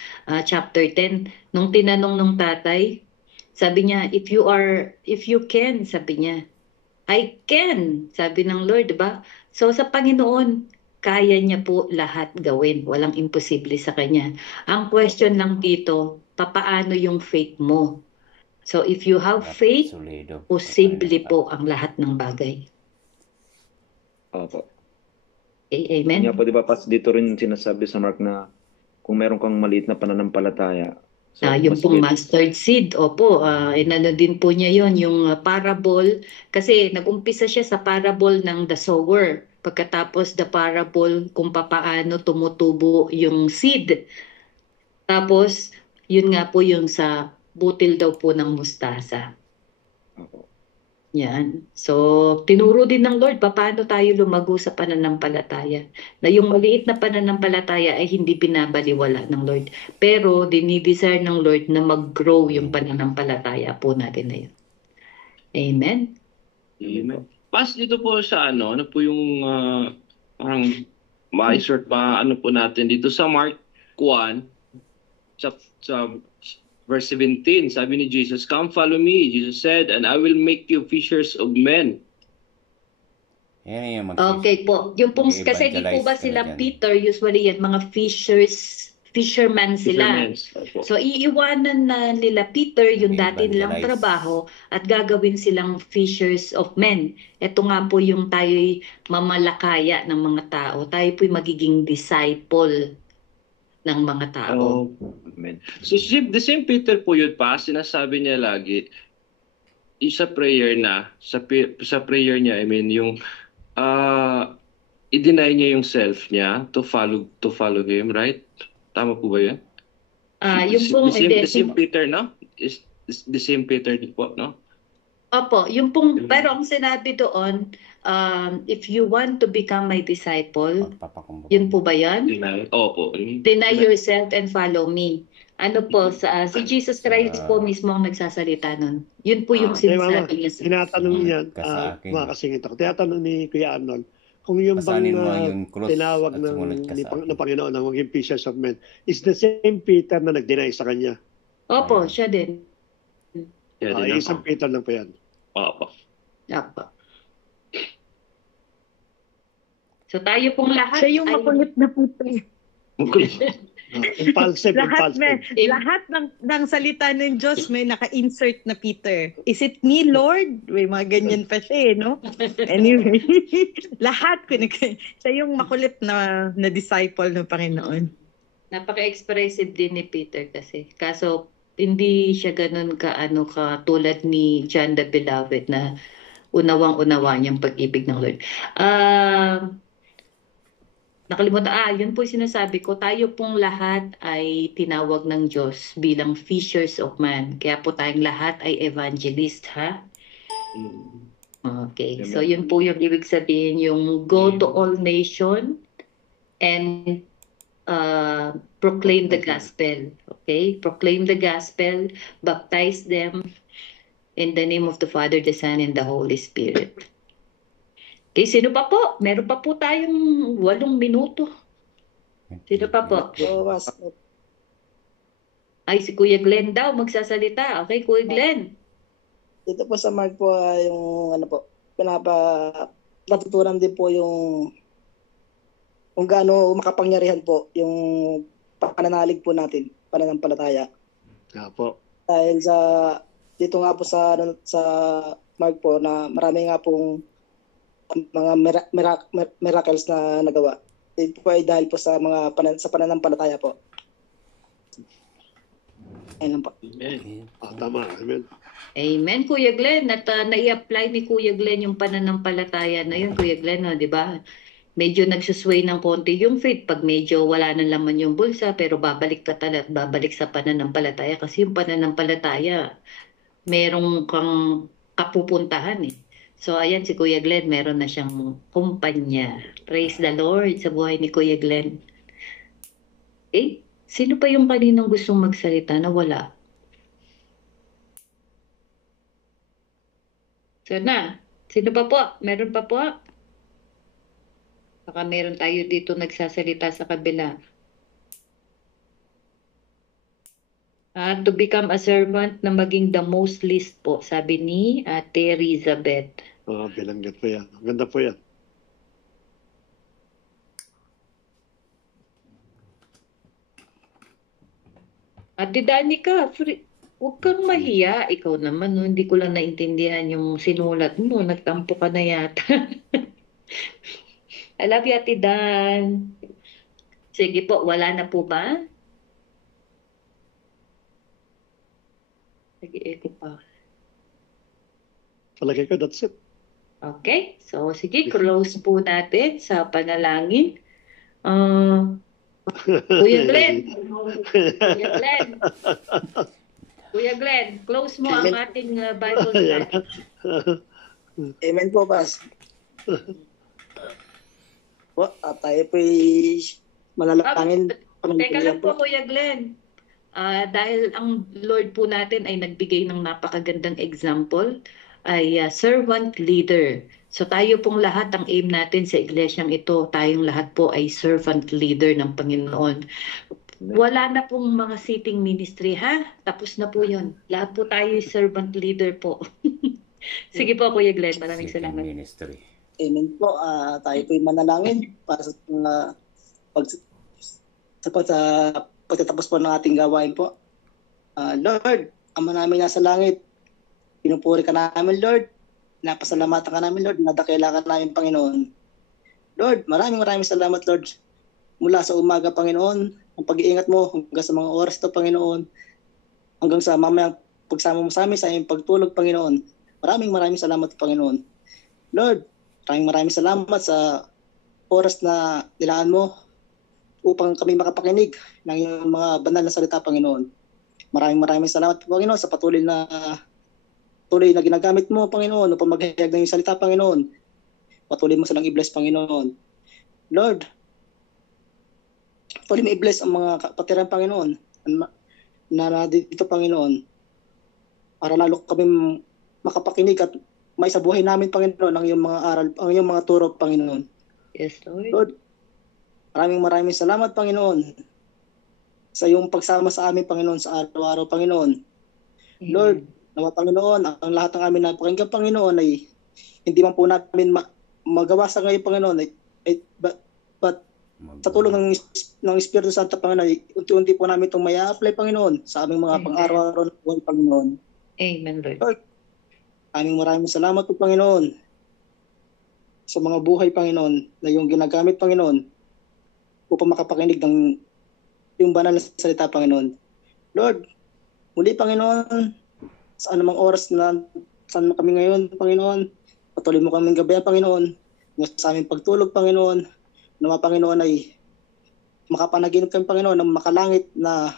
chapter 10. Nung tinanong ng tatay, sabi niya, if you can, sabi niya, I can, sabi ng Lord, diba? So sa Panginoon, kaya niya po lahat gawin. Walang imposible sa Kanya. Ang question lang dito, papaano yung faith mo? So if you have faith, posible po ang lahat ng bagay. Opo. Amen. Nga po, di ba, Pas, dito rin sinasabi sa Mark na kung meron kang maliit na pananampalataya. So, Yung pong mustard seed, opo, inano din po niya yon yung parable. Kasi nag-umpisa siya sa parable ng the sower. Pagkatapos the parable kung papaano tumutubo yung seed. Tapos, yun nga po yung sa butil daw po ng mustasa. Opo. Yan. So, tinuro din ng Lord paano tayo lumago sa pananampalataya. Na yung maliit na pananampalataya ay hindi binabaliwala ng Lord. Pero dinidesire ng Lord na mag-grow yung pananampalataya po natin na yun. Amen? Amen. Pas dito po sa ano po yung parang ma-insert pa po natin dito sa Mark 1 sa verse 17, sabi ni Jesus, "Come follow me," Jesus said, "and I will make you fishers of men." Yan yung Okay po. Yung pong, kasi di po ba sila Peter, usually yan, mga fisherman sila. So iiwanan na nila Peter yung dati nilang trabaho at gagawin silang fishers of men. Ito nga po yung tayo'y mamalakaya ng mga tao. Tayo po'y magiging disciple ng mga tao. Amen. So the same Peter po yun pa, sinasabi niya lagi, sa prayer niya, I mean, yung i-deny niya yung self niya to follow him, right? Tama po ba yun? Yung pong the same Peter, no? Is the same Peter po, no? Opo, yung pong, pero ang sinabi doon, if you want to become my disciple, yun po ba yan? Opo. Deny yourself and follow me. Ano po, si Jesus Christ po mismo ang nagsasalita nun. Yun po yung sinasabi niya. Tinatanong niya, mga kasingit ako, tinatanong ni Kuya Arnold, kung yung bang tinawag ng Panginoon na maging fishers of men, is the same Peter na nag-deny sa kanya? Opo, siya din. Isang Peter lang po yan. Opo. Opo. So tayo pong lahat. Siya yung makulit na Peter. Impulsive. Lahat ng salita ng Diyos may naka-insert na Peter. Is it me, Lord? May mga ganyan pa siya, no? Anyway, lahat siya yung makulit na disciple ng Panginoon. Napaka-expressive din ni Peter kasi. Kaso hindi siya ganun katulad ni John the Beloved na unawang-unawa niyang pag-ibig ng Lord. Nakalimutan, yun po yung sinasabi ko, tayo pong lahat ay tinawag ng Diyos bilang fishers of man. Kaya po tayong lahat ay evangelist, ha? Okay, so yun po yung ibig sabihin, yung go to all nation and proclaim the gospel. Okay? Proclaim the gospel, baptize them in the name of the Father, the Son, and the Holy Spirit. Okay, sino pa po? Meron pa po tayong 8 minuto. Sino pa po? Ay, si Kuya Glenn daw magsasalita. Okay, Kuya Glenn. Dito po sa Mark po, yung natutunan din po yung kung gaano makapangyarihan po yung pananalig po natin, pananampalataya. Po. Dahil dito nga po sa Mark po na marami nga pong mga miracles na nagawa. Ito po ay dahil po sa pananampalataya po. Ayun lang po. Amen. Tama. Amen. Amen, Kuya Glenn. At nai-apply ni Kuya Glenn yung pananampalataya na yun, Kuya Glenn, di ba? medyo nagsusway ng konti yung faith pag medyo wala nang laman yung bulsa, pero babalik ka talaga, babalik sa pananampalataya kasi yung pananampalataya, merong kang kapupuntahan eh. So ayan si Kuya Glenn, meron na siyang kumpanya. Praise the Lord sa buhay ni Kuya Glenn. Sino pa yung kaninang gustong magsalita na wala? So na, sino pa po? Meron pa po? Baka meron tayo dito nagsasalita sa kabila. To become a servant na maging the most least po, sabi ni Ate Elizabeth. Bilanggat po yan. Ganda po yan. Ate Danica, huwag kang mahiya. Ikaw naman, no? Hindi ko lang naintindihan yung sinulat mo. Nagtampo ka na yata. I love you, Ate Dan. Sige po, wala na po ba? Sige, eko pa. Palagay ko, that's it. Okay, so sige, close po natin sa panalangin. Kuya Glenn. Kuya Glenn. Kuya Glenn, close mo ang ating Bible study. Amen po, Pas. Tayo po'y manalangin. Teka lang po, Kuya Glenn. Dahil ang Lord po natin ay nagbigay ng napakagandang example, ay servant leader. So tayo pong lahat, ang aim natin sa iglesyang ito, tayong lahat po ay servant leader ng Panginoon. Wala na pong mga sitting ministry, ha? Tapos na po yun. Lahat po tayo ay servant leader po. Sige po, Kuya Glenn, maraming salamat. Ministry. Amen po. Tayo po'y manalangin para sa pagtatapos po ng ating gawain po. Lord, Ama namin nasa langit, pinupuri ka namin, Lord. Napasalamatan ka namin, Lord. Nadakila ka namin, Panginoon. Lord, maraming salamat, Lord. Mula sa umaga, Panginoon, ang pag-iingat mo hanggang sa mga oras ito, Panginoon. Hanggang sa mamayang pagsama mo sa amin sa iyong pagtulog, Panginoon. Maraming salamat, Panginoon. Lord, maraming salamat sa oras na nilaan mo upang kami makapakinig ng iyong mga banal na salita, Panginoon. Maraming salamat, Panginoon, sa patuloy na ginagamit mo, Panginoon, upang maghayag ng iyong salita, Panginoon. Patuloy mo silang i-bless, Panginoon. Lord, patuloy mo i-bless ang mga kapatiran, Panginoon, na dito, Panginoon, para lalo kami makapakinig at may sa buhay namin, Panginoon, ang iyong mga aral, ang iyong mga turo, Panginoon. Yes, Lord. Lord, maraming salamat, Panginoon, sa iyong pagsama sa amin, Panginoon, sa araw-araw, Panginoon. Lord, nawa, Panginoon, ang lahat ng amin napakinggan, Panginoon, ay hindi man po namin magawa sa ngayon, Panginoon, but sa tulong ng Espiritu Santo, Panginoon, unti-unti po namin itong may apply, Panginoon, sa aming mga pang-araw-araw na buhay, Panginoon. Amen, Lord. Lord, maraming salamat po, Panginoon, sa mga buhay, Panginoon, na yung ginagamit, Panginoon, upang makapakinig ng yung banal na salita, Panginoon. Lord, muli, Panginoon, sa anumang oras na saan kami ngayon, Panginoon, patuloy mo kaming gabayan, Panginoon, sa aming pagtulog, Panginoon, na Panginoon ay makapanaginip kami, Panginoon, ng makalangit na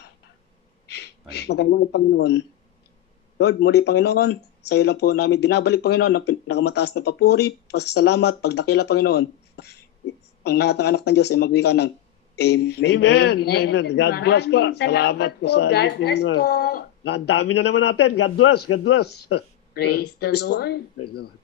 magandang, Panginoon. Lord, muli, Panginoon, sa iyo lang po namin binabalik, Panginoon, ng pinakamataas na papuri, pasasalamat, pagdakila, Panginoon. Ang lahat ng anak ng Diyos ay magwika ng Amen. Amen. God bless po. Salamat po sa God bless po. Ang dami na naman natin. God bless. Praise the Lord. Praise the Lord.